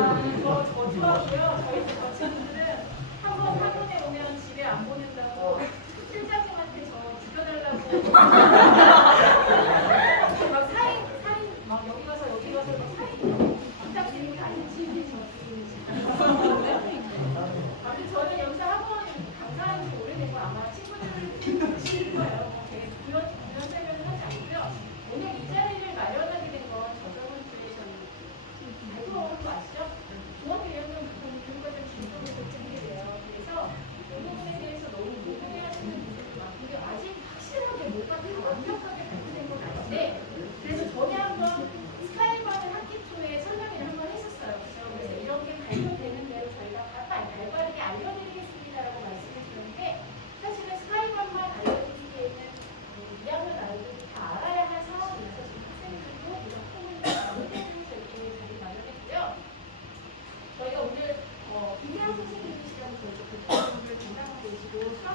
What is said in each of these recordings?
저도하고요. 저희 친구들은 한 번 학원에 오면 집에 안 보낸다고 실장님한테 저 죽여달라고 막 사인 막 여기 가서 막 사인 부탁드리는 게 아닌지 아무튼 저는 여기서 학원 강사한 지 오래된 거 아마 친구들을 보실 거예요. 되게 그런 설명을 하지 않고요. 오늘 이 자리를 마련하게 된 건 저저번 주에 저는 발표한 거 아시죠? 중학교 1학년 부분 교육과정 중점을 결정하게 돼요. 그래서 이 부분에 대해서 너무 모호해하시는 분들이 많고요. 아직 확실하게 뭐가 다 완벽하게 발표된 건 아닌데 그래서 전에 한번 스카이반을 학기 초에 설명회를 한번 했었어요. 그래서 이런 게 발표되는 대로 저희가 발빠르게 알려드리겠습니다라고 말씀을 드렸는데 사실은 스카이반만 알려드리기에는 2학년 아이들이 다 알아야 할 상황이라서 지금 학생들도 이런 코너를 알려드리면서 이렇게 자리 마련했고요. 저희가 오늘 김혜영 선생님 시간에 저희가 그 부분을 담당하고 계시고 수학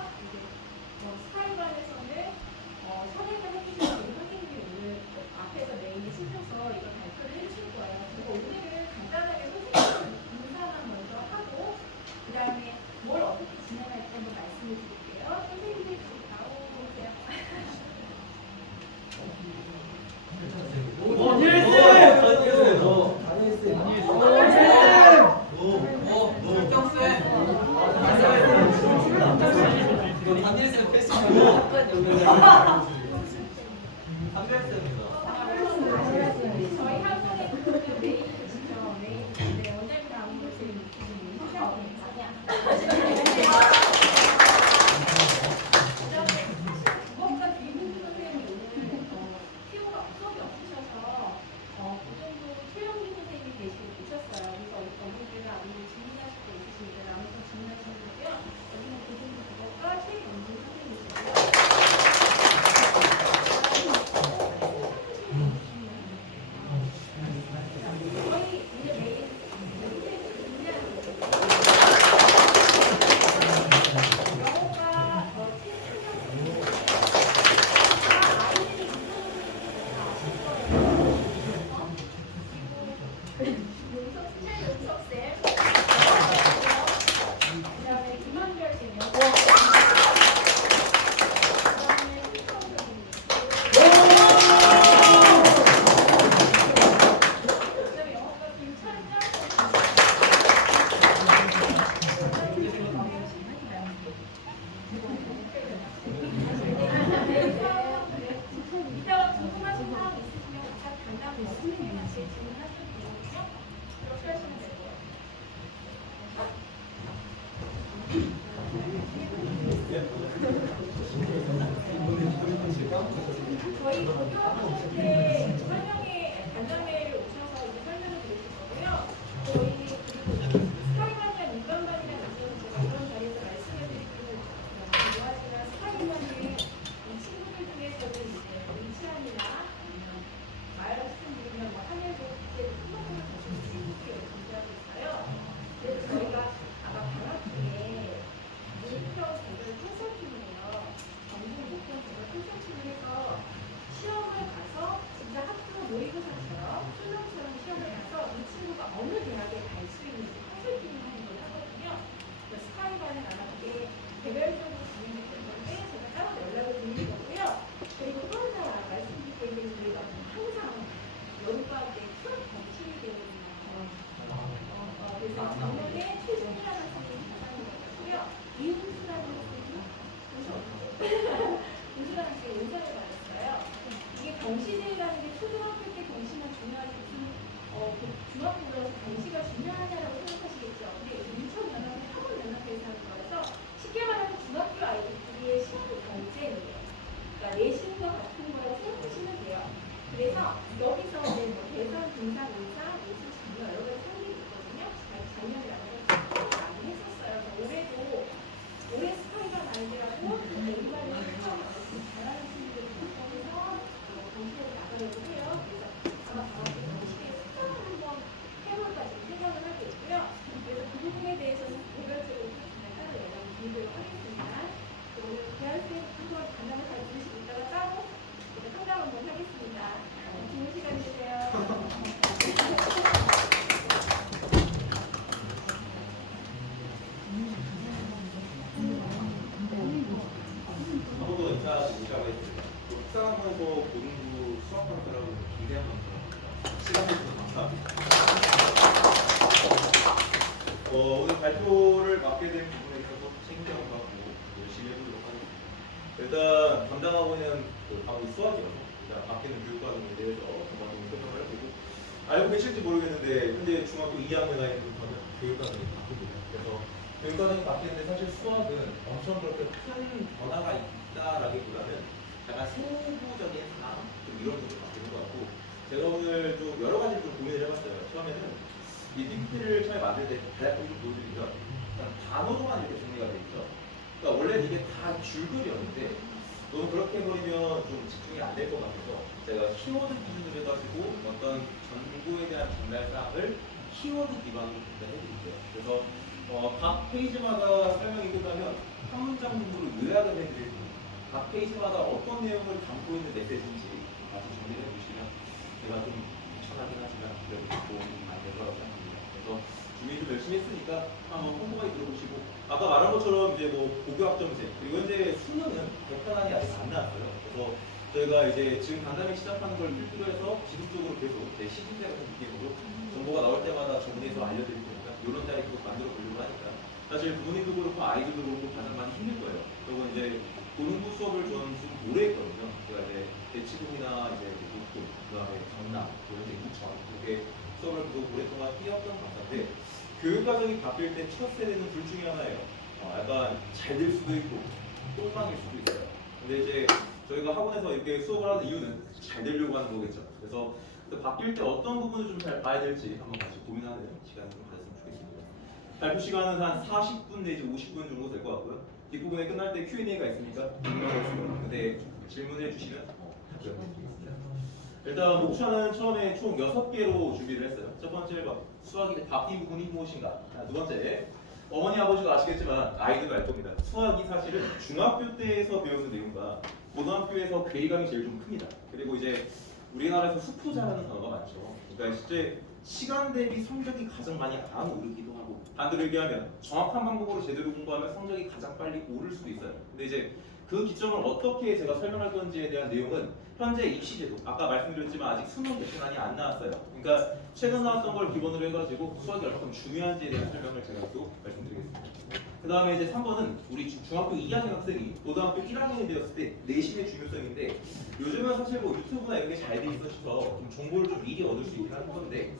스카이반에서는 선행을 해주시는 우리 선생님이 오늘 앞에서 메인에 신청서 이걸 발표를 해주실 거예요. 그리고 오늘은 간단하게 선생님 인사만 먼저 하고 그 다음에 뭘 어떻게 진행할지 한번 말씀을 드릴게요. 선생님들이 나오세요. 저희 학원의 그거는 메인이시죠. 메인인데 원장님 나오는 걸 제일 그다음에 국어과 비문주 선생님이 오늘 수업이 없으셔서 그 정도 최영민 선생님이 계시고 계셨어요. 그래서 어머니들과 아버님 질문하실 때 있으시니까 나눠서 질문하시면 되고요. 여기는 고등부 국어과 최영민 선생님이시고요. 저희 고교학생들 설명회 간담회를 오셔서 이제 설명을 드리실 거고요. 저희 그리고 스카이반이나 인간반이나 같은 제가 이런 자리에서 말씀을 드리기는 좋아하지만 스카이반은 이 친구들 중에서는 이제 인치안이나 아니면 마을 학생들이나 뭐 하늘고 이제 큰 부분을 가지고 친구들이 존재하고 있어요. 그래서 저희가 아마 방학 중에 목표 대결 콘서트를 해요. 전국 목표 대결 콘서트를 해서 시험을 가서 진짜 학교 모의고사처럼 수능처럼 시험을 가서 이 친구가 어느 대학에 갈 수 있는지 컨설팅을 하는 걸 하거든요. 스카이반은 아마 그게 개별적으로 진행이 될 건데 제가 따로 연락을 드릴 거고요. 그리고 또 하나 말씀드릴 게 있는 저희가 항상 여름방학 때 수학 경실이 되거든요. 그래서 작년에 최준이라는 선생님이 가장을 받았고요. 이은수라는 선생님이 은수라는 선생님이 은사를 받았어요. 이게 경시대회라는 게 초등학교 때 경시만 중요하지 무슨 중학교 들어서 경시가 중요하냐라고 생각하시겠죠. 근데 인천연합회 학원연합회에서 하는 거라서 쉽게 말하면 중학교 아이들끼리의 시험 경쟁이에요. 그러니까 내신과 같은 거라고 생각하시면 돼요. 그래서 여기서 뭐 대선, 등산, 의사, 예술, 장려 여러 가지 상들이 있거든요. 작년에 나가서 많이 했었어요. 오늘 발표를 맡게 된 부분에 있어서 책임감을 갖고 열심히 해보도록 하겠습니다. 일단 담당하고 있는 과목이 수학이어서 일단 맡기는 교육과정에 대해서 전반적으로 설명을 해보고 알고 계실지 모르겠는데 현재 중학교 2학년에 있는 교육과정이 바뀝니다. 그래서 교육과정이 바뀌는데 사실 수학은 엄청 그렇게 큰 변화가 있다라기보다는 약간 세부적인 상황 이런 것도 바뀌는 것 같고 제가 오늘 좀 여러 가지 좀 고민을 해봤어요. 처음에는 이 PPT를 처음에 만들 때 대략적으로 좀 보여드리면 단어로만 이렇게 정리가 돼 있죠. 그러니까 원래 이게 다 줄글이었는데 너무 그렇게 해버리면 좀 집중이 안 될 것 같아서 제가 키워드 기준으로 해가지고 어떤 정보에 대한 전달 사항을 키워드 기반으로 전달해드릴게요. 그래서 각 페이지마다 설명이 끝나면 한 문장 정도로 요약을 해드릴 테니 각 페이지마다 어떤 내용을 담고 있는 메시지인지 같이 정리해 주시면 제가 좀 귀찮하긴 하지만 그래도 도움이 많이 될 거라고 생각합니다. 그래서 준비 좀 열심히 했으니까 한번 꼼꼼하게 들어보시고 아까 말한 것처럼 이제 뭐 고교학점제 그리고 현재 수능은 개편안이 아직 안 나왔어요. 그래서 저희가 이제 지금 간담회 시작하는 걸 필두로 해서 지속적으로 계속 제 시즌제 같은 느낌으로 정보가 나올 때마다 정리해서 알려드릴 테니까 이런 자리 계속 만들어 보려고 하니까 사실 부모님도 그렇고 아이들도 그렇고 가장 많이 힘들 거예요. 그리고 이제 고등부 수업을 저는 좀 오래 했거든요. 제가 이제 대치동이나 이제 목동, 그다음에 강남, 그리고 이제 인천 이렇게 수업을 계속 오랫동안 뛰었던 강사인데 교육 과정이 바뀔 때 첫 세대는 둘 중에 하나예요. 약간 잘 될 수도 있고 똥망일 수도 있어요. 근데 이제 저희가 학원에서 이렇게 수업을 하는 이유는 잘 되려고 하는 거겠죠. 그래서 바뀔 때 어떤 부분을 좀 잘 봐야 될지 한번 같이 고민하는 시간 좀 가졌으면 좋겠습니다. 발표 시간은 한 40분 내지 50분 정도 될 것 같고요. 뒷부분에 끝날 때 Q&A가 있으니까 질문하겠습니다. 근데 질문해 주시면 답변드리겠습니다. 일단 목차는 처음에 총 6개로 준비를 했어요. 첫 번째 수학이 바뀐 부분이 무엇인가. 두 번째 어머니 아버지가 아시겠지만 아이들도 알 겁니다. 수학이 사실은 중학교 때에서 배우는 내용과 고등학교에서 괴리감이 제일 좀 큽니다. 그리고 이제 우리나라에서 수포자라는 단어가 많죠. 그러니까 실제 시간 대비 성적이 가장 많이 안 오르기도 하고 반대로 얘기하면 정확한 방법으로 제대로 공부하면 성적이 가장 빨리 오를 수도 있어요. 근데 이제 그 기점을 어떻게 제가 설명할 건지에 대한 내용은 현재 입시제도 아까 말씀드렸지만 아직 수능 개편안이 안 나왔어요. 그러니까 최근 나왔던 걸 기본으로 해가지고 수학이 얼마큼 중요한지에 대한 설명을 제가 또 말씀드리겠습니다. 그 다음에 이제 3번은 우리 중학교 2학년 학생이 고등학교 1학년이 되었을 때 내신의 중요성인데 요즘은 사실 뭐 유튜브나 이런 게 잘 돼 있어서 좀 정보를 좀 미리 얻을 수 있긴 하는 건데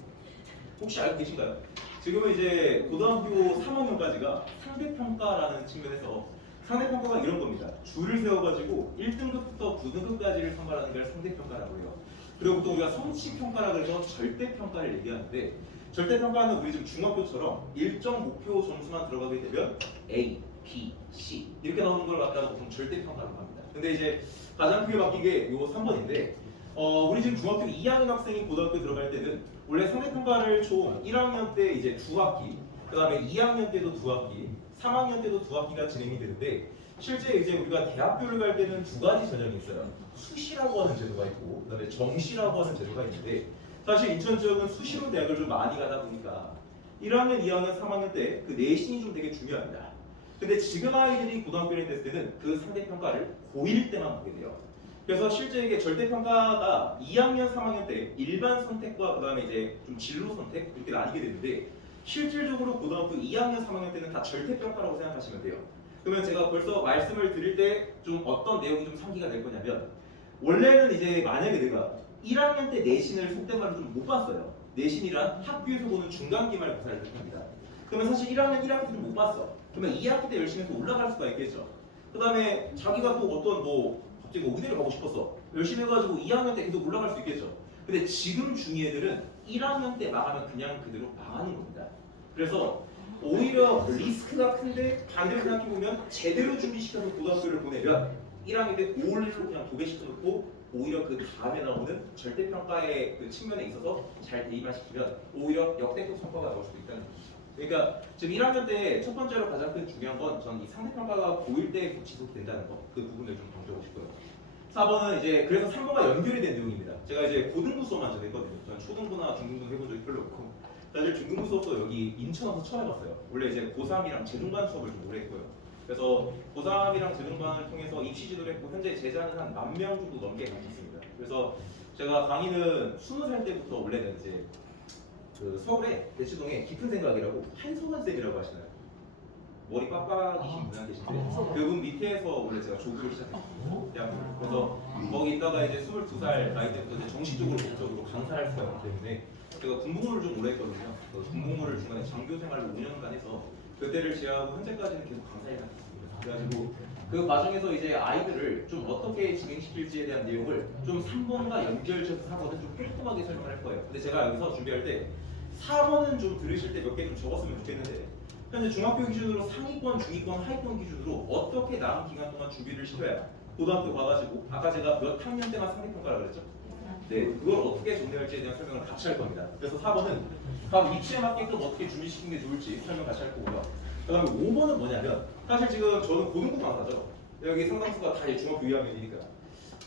혹시 알고 계신가요? 지금은 이제 고등학교 3학년까지가 상대평가라는 측면에서 상대평가가 이런 겁니다. 줄을 세워가지고 1등급부터 9등급까지를 선발하는 걸 상대평가라고 해요. 그리고 또 우리가 성취평가라고 해서 절대평가를 얘기하는데 절대평가는 우리 지금 중학교처럼 일정 목표 점수만 들어가게 되면 A, B, C 이렇게 나오는 걸 갖다가 보통 절대평가라고 합니다. 근데 이제 가장 크게 바뀐 게 요 3번인데 우리 지금 중학교 2학년 학생이 고등학교 들어갈 때는 원래 상대평가를 총 1학년 때 이제 2학기 그 다음에 2학년 때도 2학기 3학년 때도 2학기가 진행이 되는데 실제 이제 우리가 대학교를 갈 때는 두 가지 전형이 있어요. 수시라고 하는 제도가 있고 그다음에 정시라고 하는 제도가 있는데 사실 인천 지역은 수시로 대학을 좀 많이 가다 보니까 1학년, 2학년, 3학년 때 그 내신이 좀 되게 중요합니다. 근데 지금 아이들이 고등학교에 됐을 때는 그 상대평가를 고1 때만 보게 돼요. 그래서 실제 이게 절대평가가 2학년, 3학년 때 일반 선택과 그다음에 이제 좀 진로 선택 이렇게 나뉘게 되는데 실질적으로 고등학교 2학년, 3학년 때는 다 절대평가라고 생각하시면 돼요. 그러면 제가 벌써 말씀을 드릴 때 좀 어떤 내용이 좀 상기가 될 거냐면 원래는 이제 만약에 내가 1학년 때 내신을 속된 말로 좀 못 봤어요. 내신이란 학교에서 보는 중간기말 고사를 뜻합니다. 그러면 사실 1학년, 1학기 때는 못 봤어. 그러면 2학기 때 열심히 해서 올라갈 수가 있겠죠. 그 다음에 자기가 또 어떤 뭐 갑자기 뭐 의대를 가고 싶었어. 열심히 해가지고 2학년 때 계속 올라갈 수 있겠죠. 근데 지금 중2애들은 1학년 때 망하면 그냥 그대로 망하는 겁니다. 그래서 오히려 리스크가 큰데 반대로 생각해보면 제대로 준비시켜서 고등학교를 보내면 1학년 때 5월로 그냥 도배시켜놓고 오히려 그 다음에 나오는 절대평가의 그 측면에 있어서 잘 대입만 시키면 오히려 역대급 성과가 나올 수도 있다는 거죠. 그러니까 지금 1학년 때 첫 번째로 가장 큰 중요한 건 전 이 상대평가가 고1 때 지속된다는 거 그 부분을 좀 강조하고 싶고요. 4번은 이제 그래서 3번과 연결이 된 내용입니다. 제가 이제 고등부 수업만 전 했거든요. 저는 초등부나 중등부 해본 적이 별로 없고 사실 중등부 수업도 여기 인천 와서 처음 해봤어요. 원래 이제 고3이랑 재중반 수업을 좀 오래 했고요. 그래서 고3이랑 재중반을 통해서 입시 지도를 했고 현재 제자는 한 10,000명 정도 넘게 가고 있습니다. 그래서 제가 강의는 20살 때부터 원래는 이제 그 서울에 대치동에 깊은 생각이라고 한소원 쌤이라고 하시나요? 머리 빡빡이신 분 계신데 그분 밑에서 원래 제가 조교를 시작했어요. 대학교를. 그래서 거기 있다가 이제 22살 나이 때부터 이제 정식적으로 본격적으로 강사를 할 수가 있기 때문에 제가 군복무를 좀 오래 했거든요. 그 군복무를 중간에 장교 생활을 5년간 해서 그때를 제외하고 현재까지는 계속 강사를 했습니다. 그래가지고 그 과정에서 이제 아이들을 좀 어떻게 진행시킬지에 대한 내용을 좀 3번과 연결해서 4번은 좀 꼼꼼하게 설명을 할 거예요. 근데 제가 여기서 준비할 때 4번은 좀 들으실 때 몇 개 좀 적었으면 좋겠는데 현재 중학교 기준으로 상위권, 중위권, 하위권 기준으로 어떻게 남은 기간 동안 준비를 시켜야 고등학교 가가지고 아까 제가 몇 학년 때만 상대평가라고 그랬죠? 네, 그걸 어떻게 정리할지에 대한 설명을 같이 할 겁니다. 그래서 4번은 각 위치에 맞게끔 어떻게 준비시키는 게 좋을지 설명 같이 할 거고요. 그 다음에 5번은 뭐냐면 사실 지금 저는 고등부 강사죠. 여기 상당수가 다 중학교 2학년이니까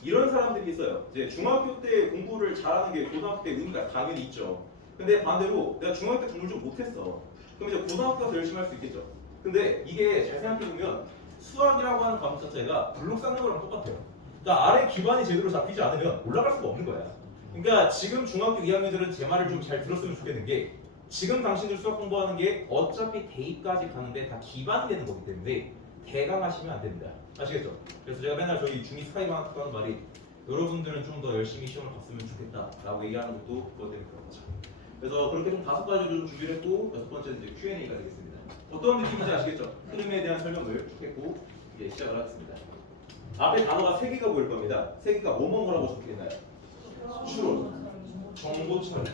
이런 사람들이 있어요. 이제 중학교 때 공부를 잘하는 게 고등학교 때 의미가 당연히 있죠. 근데 반대로 내가 중학교 때 공부를 좀 못했어. 그럼 이제 고등학교 가서 열심히 할 수 있겠죠. 근데 이게 잘 생각해보면 수학이라고 하는 과목 자체가 블록 쌓는 거랑 똑같아요. 그러니까 아래 기반이 제대로 잡히지 않으면 올라갈 수가 없는 거야. 그러니까 지금 중학교 2학년들은 제 말을 좀 잘 들었으면 좋겠는 게 지금 당신들 수학 공부하는 게 어차피 대입까지 가는데 다 기반이 되는 거기 때문에 대강하시면 안 됩니다. 아시겠죠? 그래서 제가 맨날 저희 중2 스카이방학 하는 말이 여러분들은 좀 더 열심히 시험을 봤으면 좋겠다라고 얘기하는 것도 그것 때문에 그런 거죠. 그래서 그렇게 좀 5가지를 좀 준비를 했고 6번째는 이제 Q&A가 되겠습니다. 어떤 느낌인지 아시겠죠? 흐름에 대한 설명을 쭉 했고 이제 시작을 하겠습니다. 앞에 단어가 3개가 보일 겁니다. 3개가 뭐뭐뭐라고 적혀있나요? 추론, 정보 처리,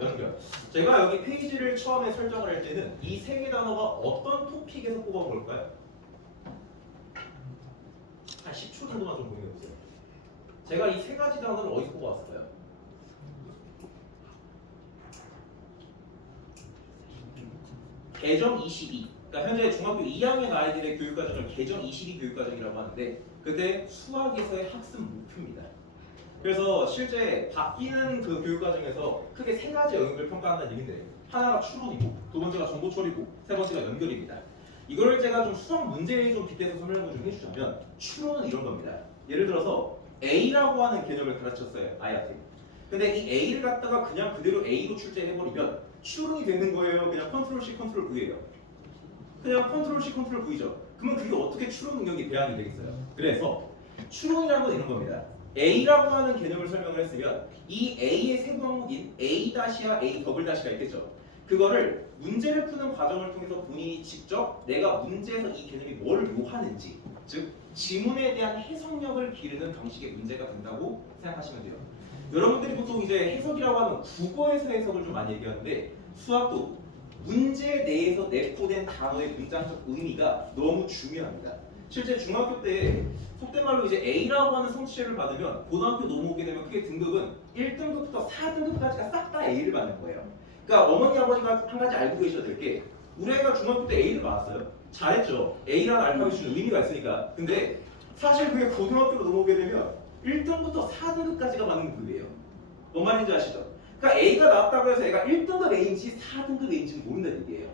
연결. 제가 여기 페이지를 처음에 설정을 할 때는 이 3개 단어가 어떤 토픽에서 뽑아온 걸까요? 한 10초 정도만 좀 고민해보세요. 제가 이 3가지 단어를 어디서 뽑아왔을까요? 개정 22. 그러니까 현재 중학교 2학년 아이들의 교육과정을 개정 22 교육과정이라고 하는데 그때 수학에서의 학습 목표입니다. 그래서 실제 바뀌는 그 교육과정에서 크게 3가지 영역을 평가한다는 얘기인데 하나가 추론이고 두 번째가 정보 처리고 세 번째가 연결입니다. 이걸 제가 좀 수학 문제에 좀 빗대서 설명을 좀 해주자면 추론은 이런 겁니다. 예를 들어서 A라고 하는 개념을 가르쳤어요. 아이한테. 근데 이 A를 갖다가 그냥 그대로 A로 출제해버리면 추론이 되는 거예요. 그냥 컨트롤 C 컨트롤 V예요. 그냥 컨트롤 C 컨트롤 V죠. 그러면 그게 어떻게 추론 능력이 배양이 되겠어요? 그래서 추론이라는 건 이런 겁니다. A라고 하는 개념을 설명을 했으면 이 A의 세부 항목인 A-야 A 더블-가 있겠죠. 그거를 문제를 푸는 과정을 통해서 본인이 직접 내가 문제에서 이 개념이 뭘 요하는지 즉 지문에 대한 해석력을 기르는 방식의 문제가 된다고 생각하시면 돼요. 여러분들이 보통 이제 해석이라고 하면 국어에서 해석을 좀 많이 얘기하는데 수학도 문제 내에서 내포된 단어의 문장적 의미가 너무 중요합니다. 실제 중학교 때 속된 말로 이제 A라고 하는 성취를 받으면 고등학교 넘어오게 되면 크게 등급은 1등급부터 4등급까지가 싹 다 A를 받는 거예요. 그러니까 어머니 아버지가 한 가지 알고 계셔야 될 게 우리 애가 중학교 때 A를 받았어요. 잘했죠. A라는 알파벳이 주는 의미가 있으니까. 근데 사실 그게 고등학교로 넘어오게 되면 1등부터 4등급까지가 맞는 급이에요. 뭔 말인지 아시죠? 그러니까 A가 나왔다고 해서 애가 1등급 A인지 4등급 A인지는 모른다는 얘기예요.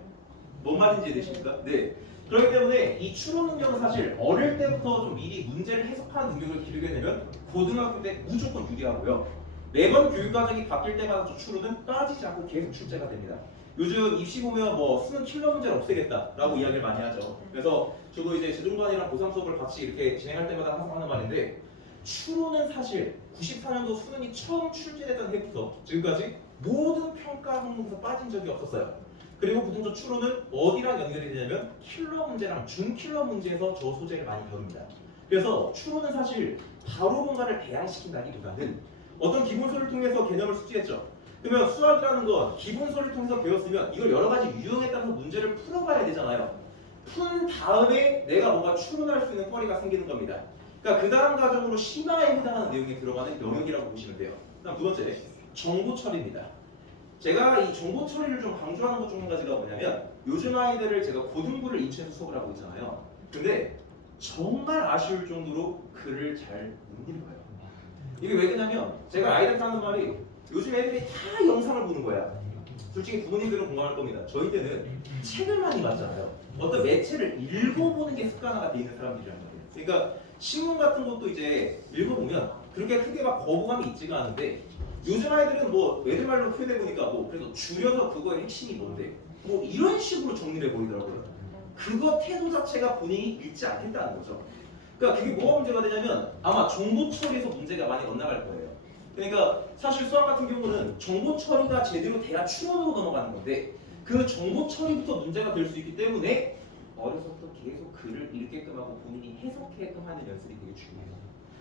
뭔 말인지 이해되십니까? 네. 그렇기 때문에 이 추론 능력은 사실 어릴 때부터 좀 미리 문제를 해석하는 능력을 기르게 되면 고등학교 때 무조건 유리하고요. 매번 교육과정이 바뀔 때마다 저 추론은 빠지지 않고 계속 출제가 됩니다. 요즘 입시 보면 뭐 수능 킬러 문제를 없애겠다라고 이야기를 많이 하죠. 그래서 저도 이제 재종반이랑 고3 수업을 같이 이렇게 진행할 때마다 항상 하는 말인데 추론은 사실 94년도 수능이 처음 출제됐던 해부터 지금까지 모든 평가 항목에서 빠진 적이 없었어요. 그리고 보통 저 추론은 어디랑 연결이 되냐면 킬러 문제랑 준킬러 문제에서 저 소재를 많이 다룹니다. 그래서 추론은 사실 바로 뭔가를 배양시킨다기보다는 어떤 기본소를 통해서 개념을 숙지했죠. 그러면 수학이라는 건 기본소를 통해서 배웠으면 이걸 여러 가지 유형에 따라서 문제를 풀어가야 되잖아요. 푼 다음에 내가 뭔가 추론할 수 있는 거리가 생기는 겁니다. 그러니까 그 다음 과정으로 심화에 해당하는 내용이 들어가는 영역이라고 보시면 돼요. 그다음 두 번째, 정보 처리입니다. 제가 이 정보 처리를 좀 강조하는 것 중 한 가지가 뭐냐면 요즘 아이들을 제가 고등부를 인체해서 수업을 하고 있잖아요. 근데 정말 아쉬울 정도로 글을 잘 못 읽어요. 이게 왜 그러냐면 제가 아이들한테 하는 말이 요즘 애들이 다 영상을 보는 거야. 솔직히 부모님들은 공감할 겁니다. 저희 때는 책을 많이 봤잖아요. 어떤 매체를 읽어보는 게 습관화가 돼 있는 사람들이란 말이에요. 그러니까 신문 같은 것도 이제 읽어보면 그렇게 크게 막 거부감이 있지가 않은데 요즘 아이들은 뭐 애들 말로 표현해 보니까 뭐 그래서 줄여서 그거의 핵심이 뭔데 뭐 이런 식으로 정리를 해버리더라고요. 그거 태도 자체가 본인이 읽지 않겠다는 거죠. 그러니까 그게 뭐가 문제가 되냐면 아마 정보 처리에서 문제가 많이 엇나갈 거예요. 그러니까 사실 수학 같은 경우는 정보 처리가 제대로 돼야 추론으로 넘어가는 건데 그 정보 처리부터 문제가 될 수 있기 때문에 어려서부터 계속 글을 읽게끔 하고 본인이 해석하게끔 하는 연습이 되게 중요해요.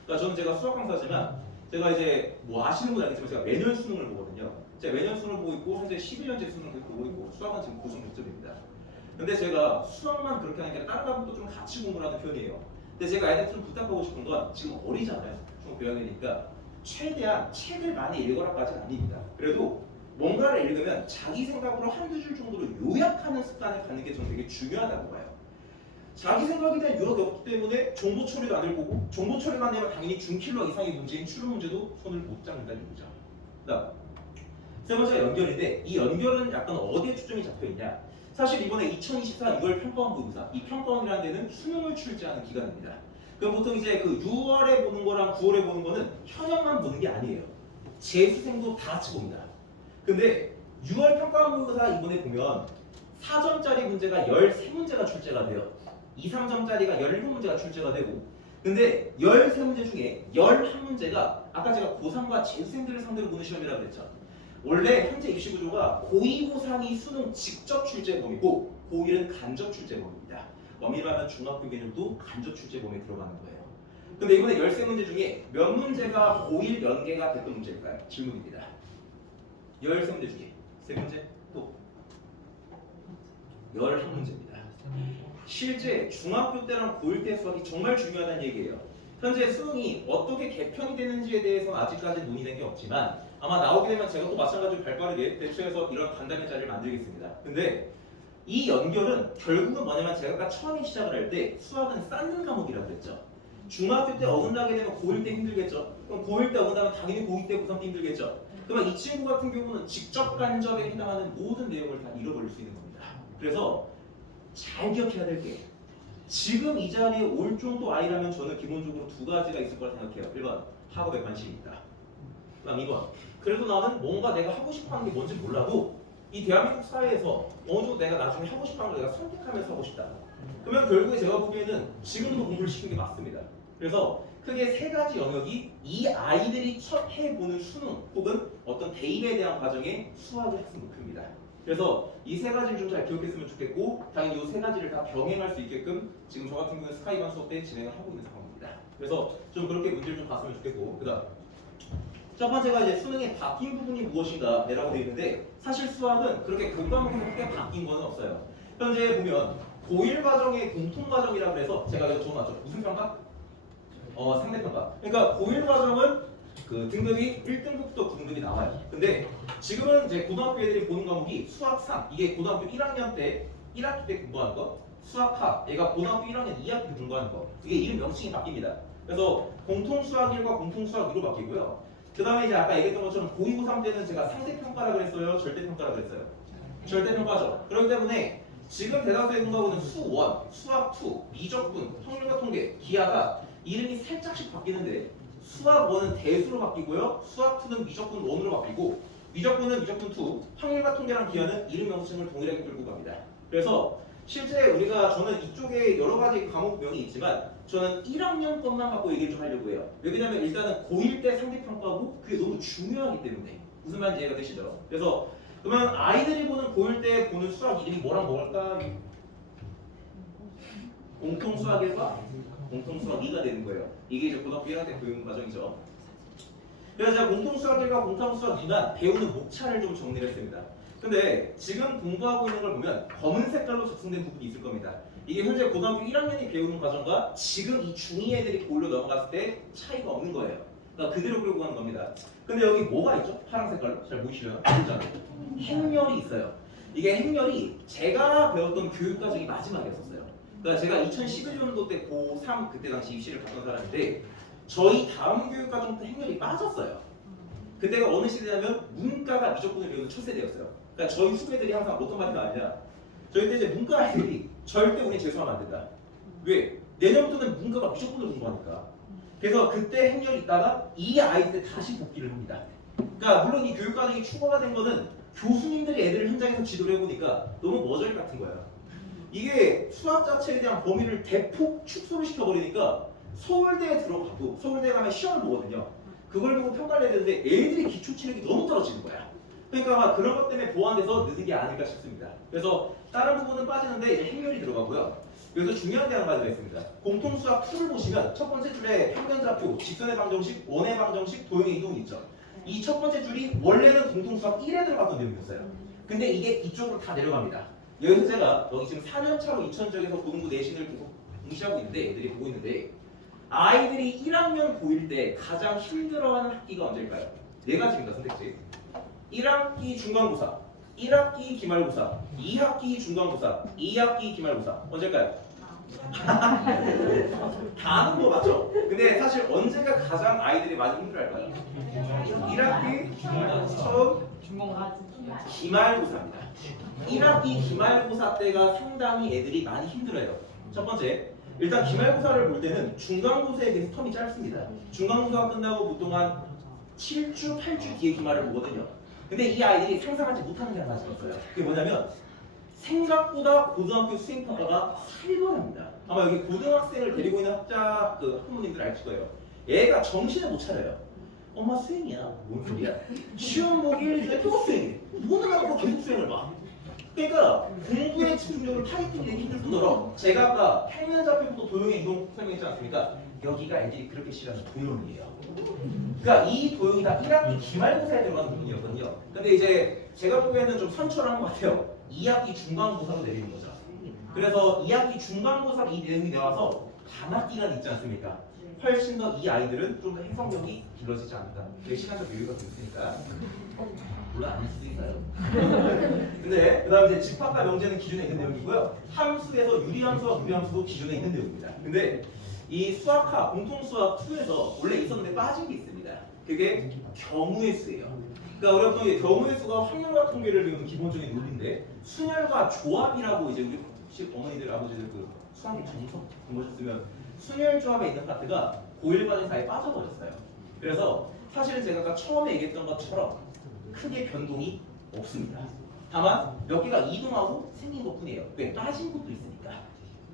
그러니까 저는 제가 수학 강사지만 제가 이제 뭐 아시는 분 알겠지만 제가 매년 수능을 보거든요. 제가 매년 수능을 보고 있고 현재 11년째 수능을 보고 있고 수학은 지금 고정 6점입니다. 근데 제가 수학만 그렇게 하는 게 아니라 다른 과목도 좀 같이 공부를 하는 편이에요. 근데 제가 애들한테 좀 부탁하고 싶은 건 지금 어리잖아요. 중학교학년이니까 최대한 책을 많이 읽어라까지는 아닙니다. 그래도 뭔가를 읽으면 자기 생각으로 한두 줄 정도로 요약하는 습관을 갖는 게 저는 되게 중요하다고 봐요. 자기 생각에 대한 요약이 없기 때문에 정보 처리도 안 될 거고 정보 처리만 되면 당연히 중킬러 이상의 문제인 추론 문제도 손을 못 잡는다는 얘기죠. 그다음 세 번째가 연결인데 이 연결은 약간 어디에 초점이 잡혀 있냐? 사실 이번에 2024 6월 평가원 보고사 이 평가원이라는 데는 수능을 출제하는 기간입니다. 그럼 보통 이제 그 6월에 보는 거랑 9월에 보는 거는 현역만 보는 게 아니에요. 재수생도 다 같이 봅니다. 근데 6월 평가원 보고사 이번에 보면 4점짜리 문제가 13문제가 출제가 돼요. 2, 3점짜리가 17문제가 출제가 되고 근데 13문제 중에 11문제가 아까 제가 고3과 재수생들을 상대로 보는 시험이라고 그랬죠. 원래 현재 입시 구조가 고2, 고3이 수능 직접 출제 범위고 고1은 간접 출제 범위입니다. 엄밀히 말하면 중학교 개념도 간접 출제 범위에 들어가는 거예요. 근데 이번에 13문제 중에 몇 문제가 고1 연계가 됐던 문제일까요? 질문입니다. 13문제 중에 3문제 또 11문제입니다. 실제 중학교 때랑 고1 때 수학이 정말 중요하다는 얘기예요. 현재 수능이 어떻게 개편이 되는지에 대해서는 아직까지 논의된 게 없지만 아마 나오게 되면 제가 또 마찬가지로 발빠르게 대처해서 이런 간단한 자리를 만들겠습니다. 근데 이 연결은 결국은 뭐냐면 제가 아까 처음에 시작을 할 때 수학은 쌓는 과목이라고 그랬죠. 중학교 때 어긋나게 되면 고1 때 힘들겠죠. 그럼 고1 때 어긋나면 당연히 고2 때 고3 때 힘들겠죠. 그러면 이 친구 같은 경우는 직접 간접에 해당하는 모든 내용을 다 잃어버릴 수 있는 겁니다. 그래서 잘 기억해야 될 게 지금 이 자리에 올 정도 아이라면 저는 기본적으로 두 가지가 있을 거라 생각해요. 1번 학업에 관심이 있다. 그다음 2번 그래도 나는 뭔가 내가 하고 싶어하는 게 뭔지 몰라도 이 대한민국 사회에서 어느 정도 내가 나중에 하고 싶어하는 걸 내가 선택하면서 하고 싶다. 그러면 결국에 제가 보기에는 지금도 공부를 시키는 게 맞습니다. 그래서 크게 세 가지 영역이 이 아이들이 첫 해보는 수능 혹은 어떤 대입에 대한 과정의 수학의 학습 목표입니다. 그래서 이 세 가지를 좀 잘 기억했으면 좋겠고 당연히 이 세 가지를 다 병행할 수 있게끔 지금 저 같은 경우는 스카이반 수업 때 진행을 하고 있는 상황입니다. 그래서 좀 그렇게 문제를 좀 봤으면 좋겠고 그다음 첫 번째가 이제 수능의 바뀐 부분이 무엇인가 라고 되어 있는데 사실 수학은 그렇게 교과목에서 크게 바뀐 거는 없어요. 현재 보면 고1 과정의 공통 과정이라고 해서 제가 여기 적어놨죠. 무슨 평가? 상대평가. 그러니까 고1 과정은 그 등급이 1등급부터 9등급이 나와요. 근데 지금은 이제 고등학교 애들이 보는 과목이 수학 3 이게 고등학교 1학년 때 1학기 때 공부하는 거 수학 하 얘가 고등학교 1학년 2학기 때 공부하는 거 이게 이름 명칭이 바뀝니다. 그래서 공통 수학 1과 공통 수학 2로 바뀌고요. 그 다음에 이제 아까 얘기했던 것처럼 고2, 고3 때는 제가 상대평가라고 했어요? 절대평가라고 했어요? 절대평가죠. 그렇기 때문에 지금 대다수의 공부하고는 수1, 수학 2, 미적분, 확률과 통계, 기하가 이름이 살짝씩 바뀌는데 수학 1은 대수로 바뀌고요. 수학 2는 미적분 1으로 바뀌고 미적분은 미적분 2, 확률과 통계랑 기하는 이름 명칭을 동일하게 끌고 갑니다. 그래서 실제 우리가 저는 이쪽에 여러 가지 과목명이 있지만 저는 1학년 것만 갖고 얘기를 좀 하려고 해요. 왜냐면 일단은 고1 때 상대평가하고 그게 너무 중요하기 때문에 무슨 말인지 이해가 되시죠? 그래서 그러면 아이들이 보는 고1 때 보는 수학 이름이 뭐랑 뭐랄까? 공통 수학 1과 공통 수학 2가 되는 거예요. 이게 이제 고등학교 1학년 때 배우는 과정이죠. 그래서 제가 공통 수학 1과 공통 수학 2만 배우는 목차를 좀 정리를 했습니다. 근데 지금 공부하고 있는 걸 보면 검은 색깔로 작성된 부분이 있을 겁니다. 이게 현재 고등학교 1학년이 배우는 과정과 지금 이 중2 애들이 고1로 넘어갔을 때 차이가 없는 거예요. 그러니까 그대로 끌고 가는 겁니다. 근데 여기 뭐가 있죠? 파란 색깔로? 잘 보이시나요? 행렬이 있어요. 이게 행렬이 제가 배웠던 교육 과정이 마지막이었어요. 그러니까 제가 2011년도 때 고3 그때 당시 입시를 갔던 사람인데 저희 다음 교육 과정 때 행렬이 빠졌어요. 그때가 어느 시대냐면 문과가 미적분을 배우는 첫 세대였어요. 그러니까 저희 후배들이 항상 어떤 말이 나왔냐 저희 때 이제 문과 아이들이 절대 우리 재수하면 안 된다. 왜? 내년부터는 문과가 미적분을 공부하니까. 그래서 그때 행렬이 있다가 이 아이들 다시 복귀를 합니다. 그러니까 물론 이 교육 과정이 추가가 된 거는 교수님들이 애들을 현장에서 지도를 해보니까 너무 머저리 같은 거야. 이게 수학 자체에 대한 범위를 대폭 축소를 시켜버리니까 서울대에 들어가고 서울대 가면 시험을 보거든요. 그걸 보고 평가를 해야 되는데 애들이 기초 체력이 너무 떨어지는 거야. 그러니까 아마 그런 것 때문에 보완돼서 늦은 게 아닐까 싶습니다. 그래서 다른 부분은 빠지는데 이제 행렬이 들어가고요. 여기서 중요한 게 한 가지가 있습니다. 공통수학 2를 보시면 첫 번째 줄에 평면좌표, 직선의 방정식, 원의 방정식, 도형의 이동이 있죠. 이 첫 번째 줄이 원래는 공통수학 1에 들어갔던 내용이었어요. 근데 이게 이쪽으로 다 내려갑니다. 여기서 제가 여기 지금 4년차로 2000쪽에서 고등부 내신을 계속 응시하고 있는데 애들이 보고 있는데 아이들이 1학년 고1 때 가장 힘들어하는 학기가 언제일까요? 네 가지입니다. 선택지. 1학기 중간고사, 1학기 기말고사, 2학기 중간고사, 2학기 기말고사. 언제일까요? 다 아는 거 맞죠? 근데 사실 언제가 가장 아이들이 많이 힘들어할까요? 1학기 처음 기말고사입니다. 1학기 기말고사 때가 상당히 애들이 많이 힘들어요. 첫 번째, 일단 기말고사를 볼 때는 중간고사에 비해서 텀이 짧습니다. 중간고사가 끝나고 보통 한 7주, 8주 뒤에 기말을 보거든요. 근데 이 아이들이 상상하지 못하는 게 하나 있어요. 그게 뭐냐면 생각보다 고등학교 수행평가가 살벌합니다. 아마 여기 고등학생을 데리고 있는 학부모님들 아실 거예요. 얘가 정신을 못 차려요. 엄마 수행이야. 뭔 소리야? 시험 보기 일주일에 또 수행해. 오늘 하고 계속 수행을 봐. 그러니까 공부에 집중력을 타겟팅이 되기 힘들 뿐더러 제가 아까 평면좌표부터 도형의 이동 설명했지 않습니까? 여기가 애들이 그렇게 싫어하는 도형이에요. 그러니까 이 도형이 다 1학기 기말고사에 들어가는 부분이었거든요. 근데 이제 제가 보기에는 좀 선처한 것 같아요. 2학기 중간고사로 내리는 거죠. 그래서 2학기 중간고사 이 내용이 나와서 단학 기간이 있지 않습니까? 훨씬 더 이 아이들은 좀 더 해석력이 길어지지 않을까. 내 시간적 여유가 좀 있으니까. 물론 아닐 수도 있어요. 근데 그다음 이제 집합과 명제는 기준에 있는 내용이고요. 함수에서 유리함수와 무리함수도 기준에 있는 내용입니다. 근데 이 수학화 공통수학 2에서 원래 있었는데 빠진 게 있습니다. 그게 경우의 수예요. 그러니까 우리가 또 경우의 수가 확률과 통계를 배우는 기본적인 논리인데 순열과 조합이라고 이제 우리 혹시 어머니들 아버지들 그 수학의 정석 공부하셨으면 순열 조합에 있는 파트가 고1 과정에서 아예 빠져버렸어요. 그래서 사실은 제가 아까 처음에 얘기했던 것처럼 크게 변동이 없습니다. 다만 몇 개가 이동하고 생긴 것뿐이에요. 왜? 빠진 것도 있으니까.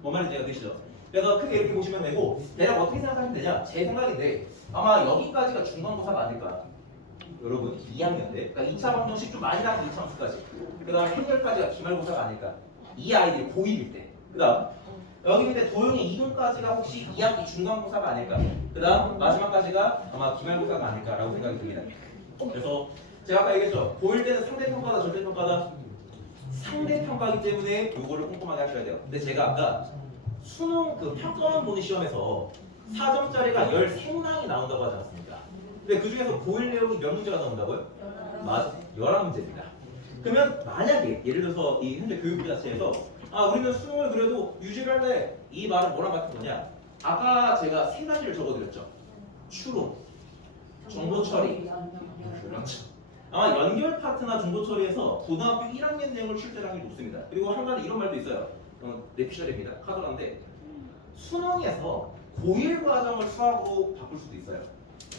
뭔 말인지 아시죠? 그래서 크게 이렇게 보시면 되고 대략 어떻게 생각하면 되냐? 제 생각인데 아마 여기까지가 중간고사가 아닐까. 여러분 2학년 때 그러니까 2차 방정식 좀 많이 나온 2차 함수까지 그 다음에 행렬까지가 기말고사가 아닐까. 이 아이들이 고1일 때 그 다음 여기 밑에 도형의 이동까지가 혹시 2학기 중간고사가 아닐까. 그 다음 마지막까지가 아마 기말고사가 아닐까라고 생각이 듭니다. 그래서 제가 아까 얘기했죠. 고1 때는 상대평가다 절대평가다. 상대평가이기 때문에 요거를 꼼꼼하게 하셔야 돼요. 근데 제가 아까 수능 그 평가원 보는 시험에서 4점짜리가 13문항이 나온다고 하지 않았습니까? 근데 그 중에서 고1 내용이 몇 문제가 나온다고요? 맞아, 11문제입니다. 그러면 만약에 예를 들어서 이 현재 교육부 자체에서 우리는 수능을 그래도 유지를 할래, 이 말은 뭐랑 같은 거냐? 아까 제가 세 가지를 적어드렸죠. 추론, 정보 처리. 그렇죠. 아마 연결 파트나 정보 처리에서 고등학교 1학년 내용을 출제할 확률이 높습니다. 그리고 한 가지 이런 말도 있어요. 뇌피셜입니다. 카더라인데 수능에서 고1 과정을 수학으로 바꿀 수도 있어요.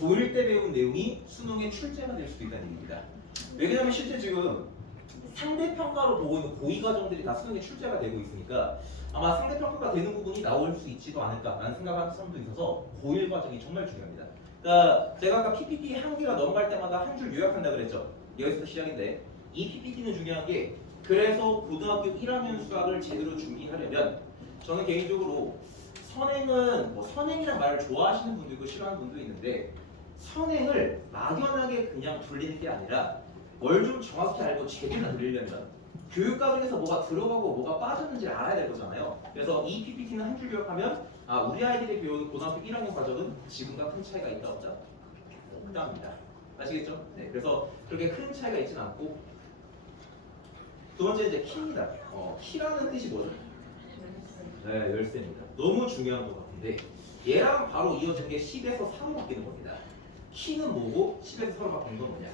고1 때 배운 내용이 수능에 출제가 될 수도 있다는 얘기입니다. 왜냐하면 실제 지금 상대평가로 보고 있는 고2 과정들이 다 수능에 출제가 되고 있으니까 아마 상대평가가 되는 부분이 나올 수 있지도 않을까라는 생각하는 사람도 있어서 고1 과정이 정말 중요합니다. 그러니까 제가 아까 PPT 한 개가 넘어갈 때마다 한 줄 요약한다 그랬죠. 여기서 시작인데 이 PPT는 중요한 게 그래서 고등학교 1학년 수학을 제대로 준비하려면 저는 개인적으로 선행은 선행이란 말을 좋아하시는 분도 있고 싫어하는 분도 있는데 선행을 막연하게 그냥 돌리는 게 아니라 뭘 좀 정확히 알고 제대로 돌리려면 교육 과정에서 뭐가 들어가고 뭐가 빠졌는지를 알아야 될 거잖아요. 그래서 이 PPT는 한 줄 기억하면 우리 아이들이 배우는 고등학교 1학년 과정은 지금과 큰 차이가 있다 없다? 없답니다. 아시겠죠? 네, 그래서 그렇게 큰 차이가 있지는 않고 두 번째 이제 키입니다. 키라는 뜻이 뭐죠? 네, 열쇠입니다. 너무 중요한 것 같은데 얘랑 바로 이어지는 게 10에서 3로 바뀌는 겁니다. 키는 뭐고 10에서 3로 바뀌는 건 뭐냐?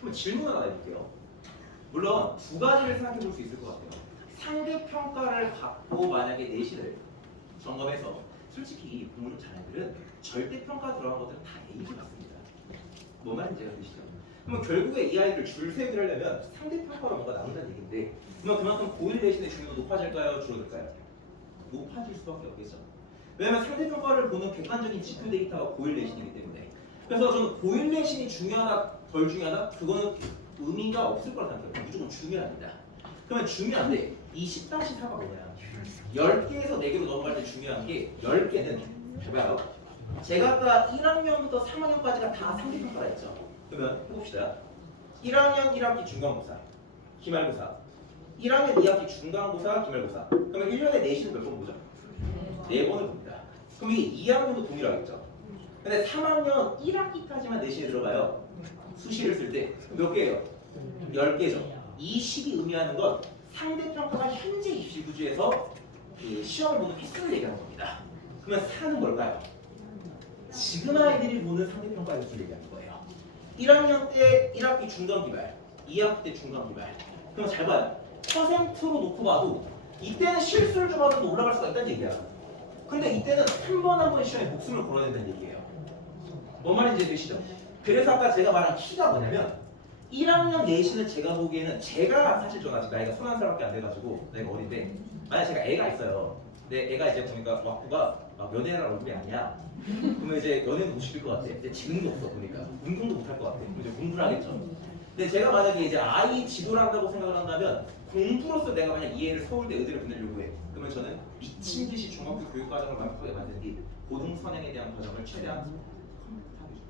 그럼 질문을 하나 해볼게요. 물론 두 가지를 생각해 볼 수 있을 것 같아요. 상대평가를 받고 만약에 내신을 점검해서 솔직히 공부를 잘하는 애들은 절대평가 들어간 것들은 다 A를 받습니다. 뭔 말인지 아시죠? 그러면 결국에 이 아이를 줄 세기를 하려면 상대평가가 뭔가 나온다는 얘기인데 그러면 그만큼 고일 내신의 중요도 높아질까요? 줄어들까요? 높아질 수밖에 없겠죠. 왜냐면 상대평가를 보는 객관적인 지표 데이터가 고일 내신이기 때문에. 그래서 저는 고일 내신이 중요하다 덜 중요하다? 그거는 의미가 없을 거라 생각해요. 무조건 중요합니다. 그러면 중요한데 이 10-4가 뭐냐? 10개에서 4개로 넘어갈 때 중요한 게 10개는 봐봐요. 제가 아까 1학년부터 3학년까지가 다 상대평가가 있죠. 그러면 해봅시다. 1학년 1학기 중간고사, 기말고사, 1학년 2학기 중간고사, 기말고사. 그러면 1년에 내신을 몇 번 보죠? 4번을 봅니다. 그럼 이게 2학년도 동일하겠죠? 근데 3학년 1학기까지만 내신에 들어가요. 수시를 쓸 때 몇 개예요? 10개죠. 이 10이 의미하는 건 상대평가가 현재 입시 구조에서 그 시험을 보는 횟수를 얘기하는 겁니다. 그러면 4는 뭘까요? 지금 아이들이 보는 상대평가 횟수를 얘기하는 거예요. 1학년 때 1학기 중간기말, 2학기 때 중간기말. 그럼 잘 봐요. 퍼센트로 놓고 봐도 이때는 실수를 좀 하면 올라갈 수가 있다는 얘기야. 근데 이때는 한 번 한 번 시험에 목숨을 걸어야 된다는 얘기예요. 뭔 말인지 되시죠? 그래서 아까 제가 말한 키가 뭐냐면 1학년 내신은 제가 보기에는 제가 사실 저는 아직 나이가 21살밖에 안 돼가지고 나이가 어린데 만약 제가 애가 있어요. 근데 애가 이제 보니까 왁구가 막 연애할 얼굴이 아니야. 그러면 이제 연애는 못 시킬 것 같아. 이제 지능도 없어 보니까 운동도 못 할 것 같아. 그럼 이제 공부를 하겠죠. 근데 제가 만약에 이제 아이 지도를 한다고 생각을 한다면 공부로서 내가 만약 이 애를 서울대 의대를 보내려고 해. 그러면 저는 미친 듯이 중학교 교육 과정을 완벽하게 만든 뒤 고등 선행에 대한 과정을 최대한 하고 싶어요.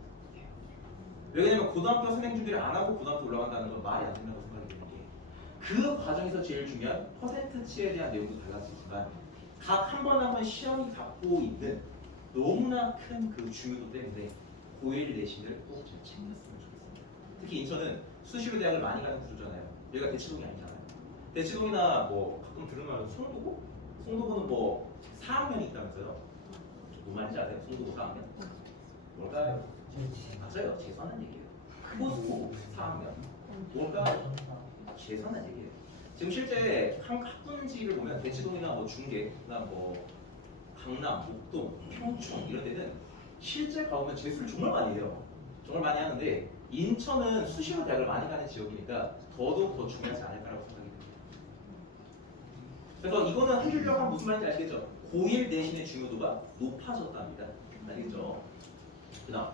왜냐면 고등학교 선행 준비를 안 하고 고등학교 올라간다는 건 말이 안 된다고 생각이 드는 게 그 과정에서 제일 중요한 퍼센트치에 대한 내용도 달라지지만 각 한 번 한 번 시험이 갖고 있는 너무나 큰 그 중요도 때문에 고1 내신을 꼭 잘 챙겼으면 좋겠습니다. 특히 인천은 수시로 대학을 많이 가는 구조잖아요. 여기가 대치동이 아니잖아요. 대치동이나 뭐 가끔 들은 말로 송도고? 송도고는 뭐 4학년이 있다면서요. 뭔 말인지 아세요? 송도고 4학년? 뭘까요? 맞아요. 재수하는 얘기예요. 크고스고 4학년. 뭘까요? 재수하는 얘기예요. 지금 실제 한 학군지를 보면 대치동이나 뭐 중계나 뭐 강남, 목동, 평촌 이런 데는 실제 가보면 재수를 정말 많이 해요. 정말 많이 하는데 인천은 수시로 대학을 많이 가는 지역이니까 더더욱 더 중요하지 않을까라고 생각이 듭니다. 그래서 이거는 한 줄로 하면 무슨 말인지 아시겠죠? 고1 내신의 중요도가 높아졌답니다. 알겠죠? 그다음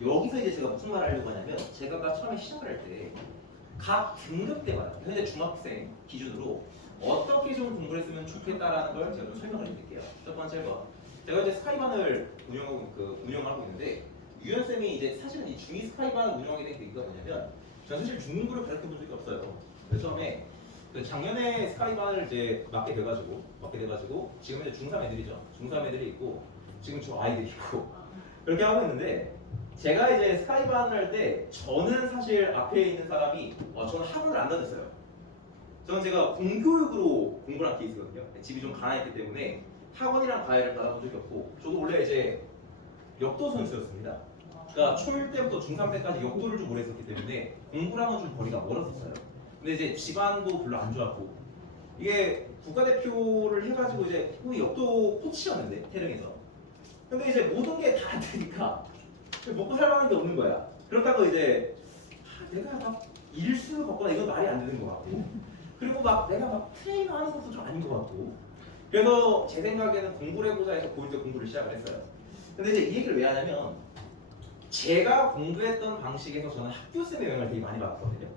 여기서 이제 제가 무슨 말을 하려고 하냐면 제가 아까 처음에 시작을 할 때 각 등급대마다 현재 중학생 기준으로 어떻게 좀 공부를 했으면 좋겠다라는 걸 제가 좀 설명을 드릴게요. 첫 번째 거 제가 이제 스카이반을 운영하고 있는데 유현 쌤이 이제 사실은 이 중2 스카이반을 운영하게 된 계기가 뭐냐면 저는 사실 중공부를 가르쳐 본 적이 없어요. 그래서 처음에 그 작년에 스카이반을 이제 맡게 돼가지고 지금 이제 중3 애들이죠. 중3 애들이 있고 지금 저 아이들이 있고 그렇게 하고 있는데 제가 이제 스카이반을 할 때 저는 사실 앞에 있는 사람이 저는 학원을 안 다녔어요. 저는 제가 공교육으로 공부를 한 케이스거든요. 집이 좀 가난했기 때문에 학원이랑 과외를 받아본 적이 없고 저도 원래 이제 역도 선수였습니다. 그러니까 초1 때부터 중3 때까지 역도를 좀 오래 했었기 때문에 공부랑은 좀 거리가 멀었었어요. 근데 이제 집안도 별로 안 좋았고 이게 국가대표를 해가지고 이제 역도 코치였는데 태릉에서 근데 이제 모든 게 다 안 되니까 먹고 살만한 게 없는 거야. 그렇다고 이제 내가 막 일수 걷거나 이건 말이 안 되는 것 같고 그리고 막 내가 막 트레이너 하는 것도 좀 아닌 것 같고 그래서 제 생각에는 공부를 해보자 해서 고1 때 공부를 시작을 했어요. 근데 이제 이 얘기를 왜 하냐면 제가 공부했던 방식에서 저는 학교쌤의 영향을 되게 많이 받았거든요.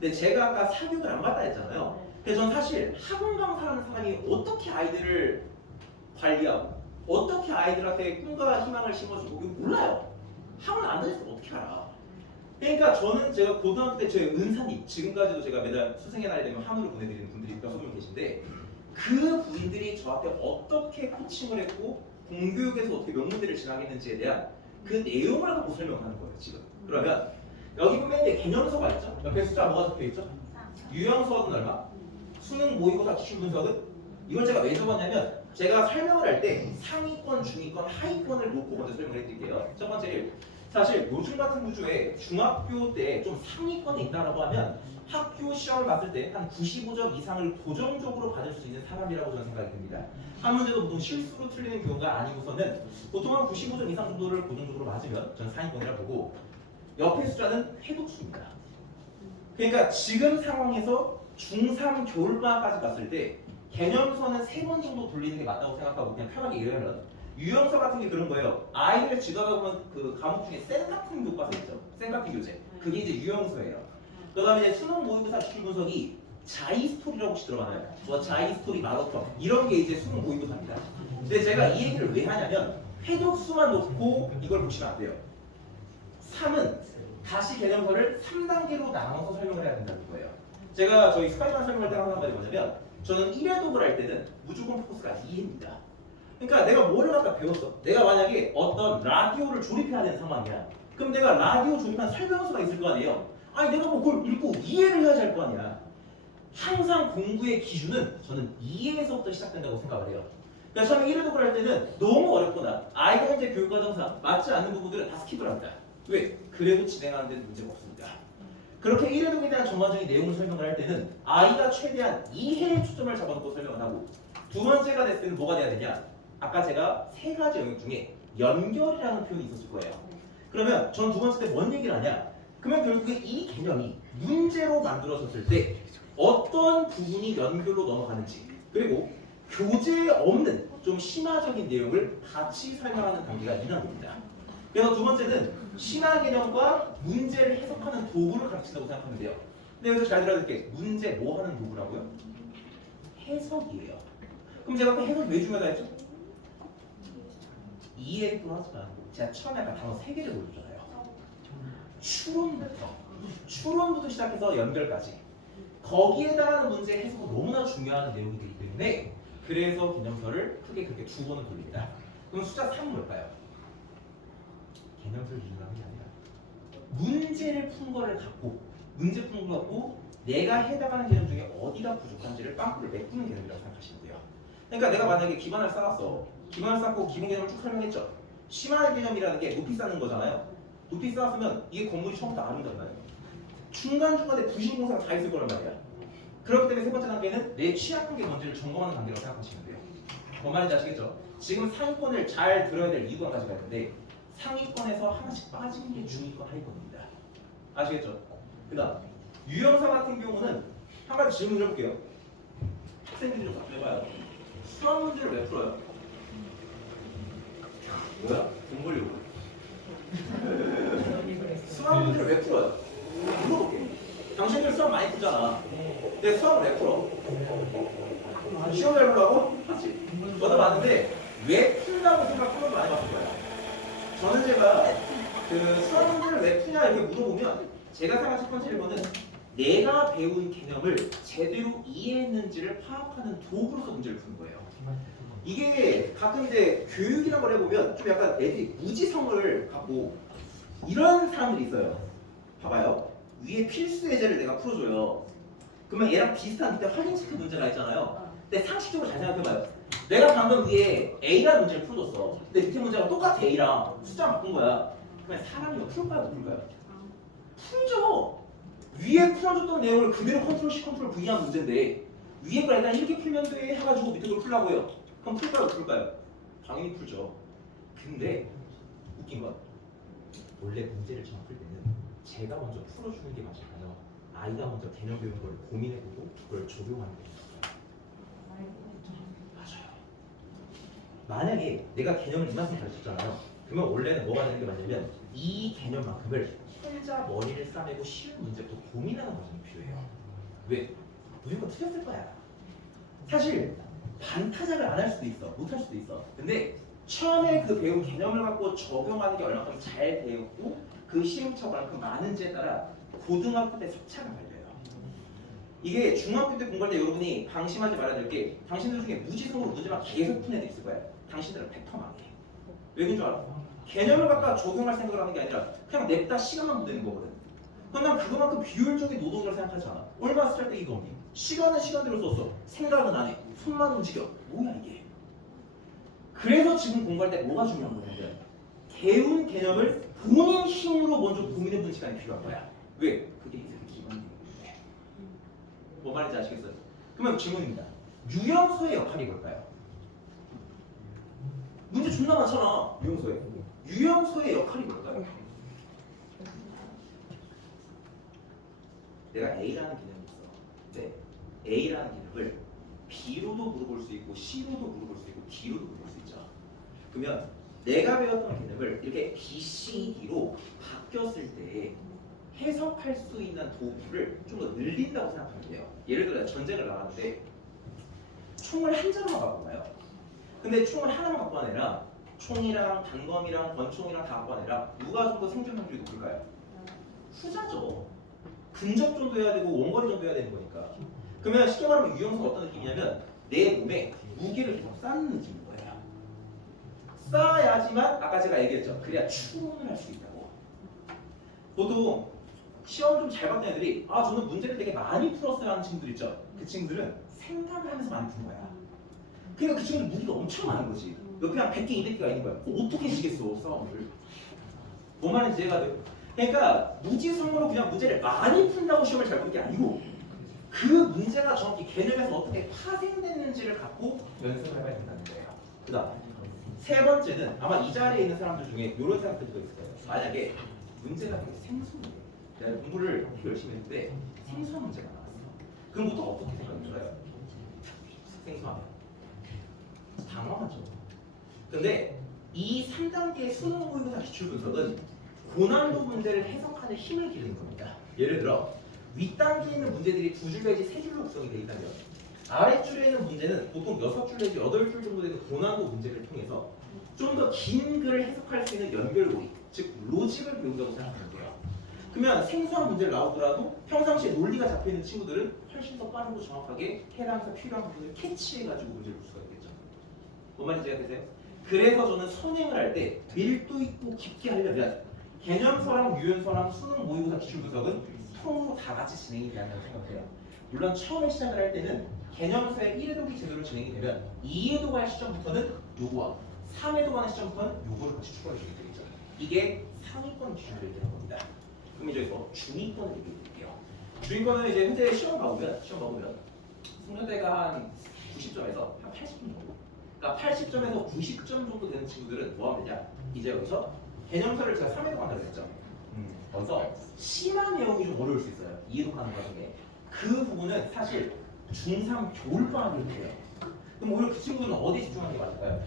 근데 제가 아까 사교육을 안 받다 했잖아요. 근데 저는 사실 학원 강사라는 사람이 어떻게 아이들을 관리하고 어떻게 아이들한테 꿈과 희망을 심어주고 이거 몰라요. 학원 안 다녔으면 어떻게 알아? 그러니까 저는 제가 고등학교 때 저희 은사님 지금까지도 제가 매달 수생의 날이 되면 한우를 보내드리는 분들이 몇 명 계신데 그 분들이 저한테 어떻게 코칭을 했고 공교육에서 어떻게 명문대를 진학했는지에 대한 그 내용을 갖고 설명하는 거예요 지금. 그러면 여기 보면 이제 개념서가 있죠. 옆에 숫자 뭐가 적혀 있죠? 유형 수학은 얼마? 수능 모의고사 기출 분석은 이걸 제가 왜 적었냐면 제가 설명을 할 때 상위권, 중위권, 하위권을 놓고 먼저 설명을 해드릴게요. 첫 번째 사실 요즘 같은 구조에 중학교 때 좀 상위권에 있다라고 하면 학교 시험을 봤을 때 한 95점 이상을 고정적으로 받을 수 있는 사람이라고 저는 생각이 듭니다. 한 문제도 보통 실수로 틀리는 경우가 아니고서는 보통 한 95점 이상 정도를 고정적으로 맞으면 저는 상위권이라고 보고 옆에 숫자는 해독수입니다. 그러니까 지금 상황에서 중3 겨울방학까지 갔을 때 개념서는 3번 정도 돌리는 게 맞다고 생각하고 그냥 편하게 이해하면 유형서 같은 게 그런 거예요. 아이들 지도하다 보면 그 과목 중에 쌤 같은 교과서 있죠. 쌤 같은 교재. 그게 이제 유형서예요. 그다음에 이제 수능 모의고사 기출 분석이 자이 스토리라고 혹시 들어봤나요? 뭐 자이 스토리 마라톤 이런 게 이제 수능 모의고사입니다. 근데 제가 이 얘기를 왜 하냐면 회독수만 놓고 이걸 보시면 안 돼요. 3은 다시 개념서를 3단계로 나눠서 설명을 해야 된다는 거예요. 제가 저희 스파이만 설명할 때 하는 말이 뭐냐면 저는 1회독을 할 때는 무조건 포커스가 2회입니다. 그러니까 내가 뭐를 갖다 배웠어? 내가 만약에 어떤 라디오를 조립해야 되는 상황이야. 그럼 내가 라디오 조립한 설명서가 있을 거 아니에요? 아니 내가 뭐 그걸 읽고 이해를 해야지 할 거 아니야. 항상 공부의 기준은 저는 이해에서부터 시작된다고 생각을 해요. 그러니까 처음에 1회독을 할 때는 너무 어렵거나 아이가 현재 교육과정상 맞지 않는 부분들은 다 스킵을 합니다. 왜? 그래도 진행하는 데는 문제가 없습니다. 그렇게 1회독에 대한 전반적인 내용을 설명을 할 때는 아이가 최대한 이해에 초점을 잡아놓고 설명을 하고 두 번째가 됐을 때는 뭐가 돼야 되냐? 아까 제가 3가지 영역 중에 연결이라는 표현이 있었을 거예요. 그러면 전 두 번째 때 뭔 얘기를 하냐? 그러면 결국에 이 개념이 문제로 만들어졌을 때 어떤 부분이 연결로 넘어가는지 그리고 교재에 없는 좀 심화적인 내용을 같이 설명하는 단계가 이 단계입니다. 그래서 두 번째는 심화 개념과 문제를 해석하는 도구를 가르친다고 생각하면 돼요. 근데 여기서 잘 들어야 될 게 문제 뭐 하는 도구라고요? 해석이에요. 그럼 제가 아까 해석이 왜 중요하다 했죠? 이해도 하지 말고 제가 처음에 아까 단어 3개를 보여줬잖아요. 추론부터 시작해서 연결까지 거기에 해당하는 문제 해석은 너무나 중요한 내용이 되기 때문에 그래서 개념서를 크게 그렇게 2번은 돌립니다. 그럼 숫자 3은 뭘까요? 개념서를 기준하는 게 아니라 문제를 푼 거를 갖고 문제 푼 거 갖고 내가 해당하는 개념 중에 어디가 부족한지를 빵꾸를 메꾸는 개념이라고 생각하시면 돼요. 그러니까 내가 만약에 기반을 쌓았어. 기반을 쌓고 기본 개념을 쭉 설명했죠. 심화 개념이라는 게 높이 쌓는 거잖아요. 높이 쌓았으면 이게 건물이 처음부터 아름답나요? 중간중간에 부실공사가 다 있을 거란 말이야. 그렇기 때문에 세 번째 단계는 내 취약한 게 뭔지를 점검하는 단계라고 생각하시면 돼요. 뭔 말인지 아시겠죠? 지금 상위권을 잘 들어야 될 이유가 한 가지가 있는데 상위권에서 하나씩 빠지는 게 중위권 하위권입니다. 아시겠죠? 그 다음 유형사 같은 경우는 한 가지 질문을 해볼게요. 학생들이 좀 답해봐요. 수학 문제를 왜 풀어요? 뭐야? 돈 벌려고. 수학 문제를 왜 풀어요? 물어볼게. 당신들 수학 많이 풀잖아. 근데 수학을 왜 풀어? 시험 잘 보려고? 맞지? 저도 봤는데 왜 푼다고 생각하면 많이 봤을 거야. 저는 제가 그 수학 문제를 왜 푸냐 이렇게 물어보면 제가 생각한 첫 번째 1번은 내가 배운 개념을 제대로 이해했는지를 파악하는 도구로서 문제를 푸는 거예요. 이게 가끔 이제 교육이라는 걸 해보면 좀 약간 애들이 무지성을 갖고 이런 사람들이 있어요. 봐봐요. 위에 필수 예제를 내가 풀어줘요. 그러면 얘랑 비슷한 그때 확인 체크 문제가 있잖아요. 근데 상식적으로 잘 생각해봐요. 내가 방금 위에 A라는 문제를 풀어줬어. 근데 밑에 문제가 똑같아 A랑 숫자 바꾼 거야. 그러면 사람이 이거 풀까요? 못 풀까요? 풀죠. 위에 풀어줬던 내용을 그대로 컨트롤 C 컨트롤 V 한 문제인데 위에 걸 일단 이렇게 풀면 돼 해가지고 밑에 걸 풀라고 해요. 그럼 풀까요? 못 풀까요? 당연히 풀죠. 근데 웃긴 건 원래 문제를 처음 풀 때는 제가 먼저 풀어주는 게 맞을까요? 아이가 먼저 개념 배우는 걸 고민해보고 그걸 적용하는 게 맞아요. 만약에 내가 개념을 이만큼 가르쳤잖아요. 그러면 원래는 뭐가 되는 게 맞냐면 이 개념만큼을 혼자 머리를 싸매고 쉬운 문제부터 고민하는 과정이 필요해요. 왜? 무조건 틀렸을 거야. 사실 반타작을 안 할 수도 있어. 못 할 수도 있어. 근데 처음에 그 배운 개념을 갖고 적용하는 게 얼마큼 잘 되었고 그 시행착오가 얼마큼 많은지에 따라 고등학교 때 석차가 갈려요. 이게 중학교 때 공부할 때 여러분이 방심하지 말아야 될 게 당신들 중에 무지성으로 문제만 계속 푼 애들 있을 거야. 당신들은 100% 망해. 왜 그런 줄 알아? 개념을 갖다 적용할 생각을 하는 게 아니라 그냥 냅다 시간만 보내는 거거든. 그럼 난 그거만큼 비효율적인 노동이라고 생각하지 않아. 얼마나 쓸데기가 없니? 시간은 시간대로 썼어. 생각은 안 해. 손만 움직여. 뭐야 이게? 그래서 지금 공부할 때 뭐가 중요한 거냐면 배운 개념을 본인 힘으로 먼저 고민해보는 시간이 필요한 거야. 왜? 그게 이제 기본인 거예요. 뭐 말인지 아시겠어요? 그러면 질문입니다. 유형서의 역할이 뭘까요? 문제 존나 많잖아. 유형서의 역할이 뭘까요? 내가 A라는 개념이 있어. 근데 A라는 개념을 B로도 물어볼 수 있고 C로도 물어볼 수 있고 D로도 물어볼 수 있죠. 그러면 내가 배웠던 개념을 이렇게 B, C, D로 바뀌었을 때 해석할 수 있는 도구를 좀 더 늘린다고 생각하면 돼요. 예를 들어 전쟁을 나가는데 총을 한 자루만 갖고 가요. 근데 총을 하나만 갖고 가는 애랑 총이랑 단검이랑 권총이랑 다 갖고 가는 애랑 누가 좀 더 생존 확률이 높을까요? 후자죠. 근접 정도 해야 되고 원거리 정도 해야 되는 거니까. 그러면 쉽게 말하면 유형성 어떤 느낌이냐면 내 몸에 무게를 더 쌓는 느낌인 거예요. 쌓아야지만 아까 제가 얘기했죠. 그래야 추론을 할 수 있다고. 보통 시험 좀 잘 봤던 애들이 저는 문제를 되게 많이 풀었어요 하는 친구들 있죠. 그 친구들은 생각을 하면서 많이 푼 거야. 그러니까 그 친구들 무기가 엄청 많은 거지. 옆에 한 100개, 200개가 있는 거야. 어떻게 지겠어 싸움을. 뭔 말인지 이해가 돼요? 그러니까 무지성으로 그냥 문제를 많이 푼다고 시험을 잘 보는 게 아니고 그 문제가 정확히 개념에서 어떻게 파생됐는지를 갖고 연습을 해봐야 된다는 거예요. 그 다음 세 번째는 아마 이 자리에 있는 사람들 중에 이런 생각들도 있을 거예요. 만약에 문제가 되게 생소해. 내가 공부를 되게 열심히 했는데 생소한 문제가 나왔어. 그럼 보통 어떻게 생각이 들어요? 생소하면 당황하죠. 근데 이 3단계 수능 모의고사 기출 분석은 고난도 문제를 해석하는 힘을 기르는 겁니다. 예를 들어 윗단계에 있는 문제들이 2줄 내지 3줄로 구성이 되어 있다면 아랫줄에 있는 문제는 보통 6줄 내지 8줄 정도 되는 고난도 문제를 통해서 좀 더 긴 글을 해석할 수 있는 연결고리, 즉 로직을 배운다고 생각하면 돼요. 그러면 생소한 문제를 나오더라도 평상시에 논리가 잡혀있는 친구들은 훨씬 더 빠르고 정확하게 해당해서 필요한 부분을 캐치해가지고 문제를 풀 수가 있겠죠. 뭔 말인지 이해가 되세요? 그래서 저는 선행을 할 때 밀도 있고 깊게 하려면 개념서랑 유연서랑 수능 모의고사 기출 분석은 통으로 다 같이 진행이 돼야 한다고 생각해요. 물론 처음에 시작을 할 때는 개념서의 1회독이 제대로 진행이 되면 2회독 할 시점부터는 요거와 3회독 하는 시점부터는 요거를 같이 추가해 주게 되겠죠. 이게 상위권 기준으로 얘기하는 겁니다. 그럼 이제 중위권을 얘기해 드릴게요. 중위권은 이제 현재 시험 봐보면 숙련대가 한 90점에서 한 80점 정도. 그러니까 80점에서 90점 정도 되는 친구들은 뭐 하면 되냐? 이제 여기서 개념서를 제가 3회독 한다고 했죠. 그래서 심한 내용이 좀 어려울 수 있어요. 2회독 하는 과정에. 그 부분은 사실 중3 겨울방학일 때예요. 그럼 오히려 그 친구들은 어디에 집중하는 게 맞을까요?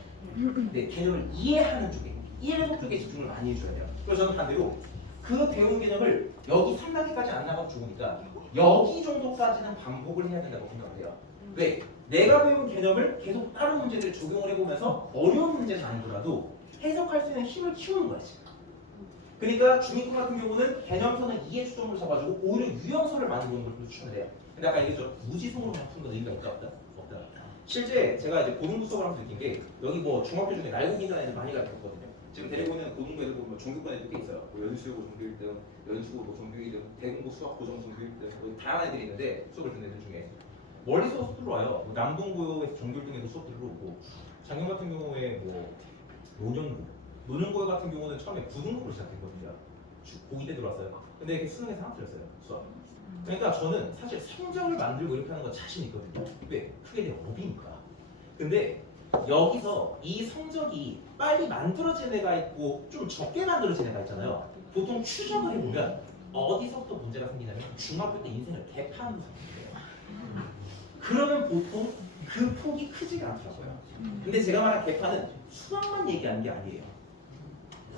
네, 개념을 이해하는 쪽에, 1회독 쪽에 집중을 많이 해줘야 돼요. 그래서 저는 반대로 그 배운 개념을 여기 3단계까지 안 나가도 좋으니까 여기 정도까지는 반복을 해야 된다고 생각을 해요. 왜? 내가 배운 개념을 계속 다른 문제들을 적용을 해보면서 어려운 문제는 아니더라도 해석할 수 있는 힘을 키우는 거야 지금. 그러니까 중위권 같은 경우는 개념서는 이해 초점으로 잡아주고 오히려 유형서를 많이 보는 걸 추천을 해요. 근데 아까 얘기했죠. 무지성으로만 푸는 건 의미가 있다 없다? 없다. 실제 제가 이제 고등부 수업을 하면서 느낀 게 여기 뭐 중학교 중에 날고긴다는 애들 많이 가르쳤거든요. 지금 데리고 있는 고등부 애들 보면 종교권 애들 꽤 있어요. 뭐 연수고 종교 1등, 연수고 뭐 종교 2등, 대공고 수학 고정 종교 1등, 뭐 다양한 애들이 있는데 수업을 듣는 애들 중에 멀리서 수업을 와요. 뭐 남동고에서 종교 1등에서 수업 들으러 오고 작년 같은 경우에 뭐 노년고 같은 경우는 처음에 부등급으로 시작했거든요. 고2 때 들어왔어요. 근데 이게 수능에서 하나 틀렸어요. 수학. 그러니까 저는 사실 성적을 만들고 이렇게 하는 건 자신 있거든요. 왜? 크게 되면 업이니까. 근데 여기서 이 성적이 빨리 만들어진 애가 있고 좀 적게 만들어진 애가 있잖아요. 보통 추적을 해보면 어디서부터 문제가 생기냐면 중학교 때 인생을 대파하는 상태예요. 그러면 보통 그 폭이 크지가 않더라고요. 근데 제가 말한 대파는 수학만 얘기하는 게 아니에요.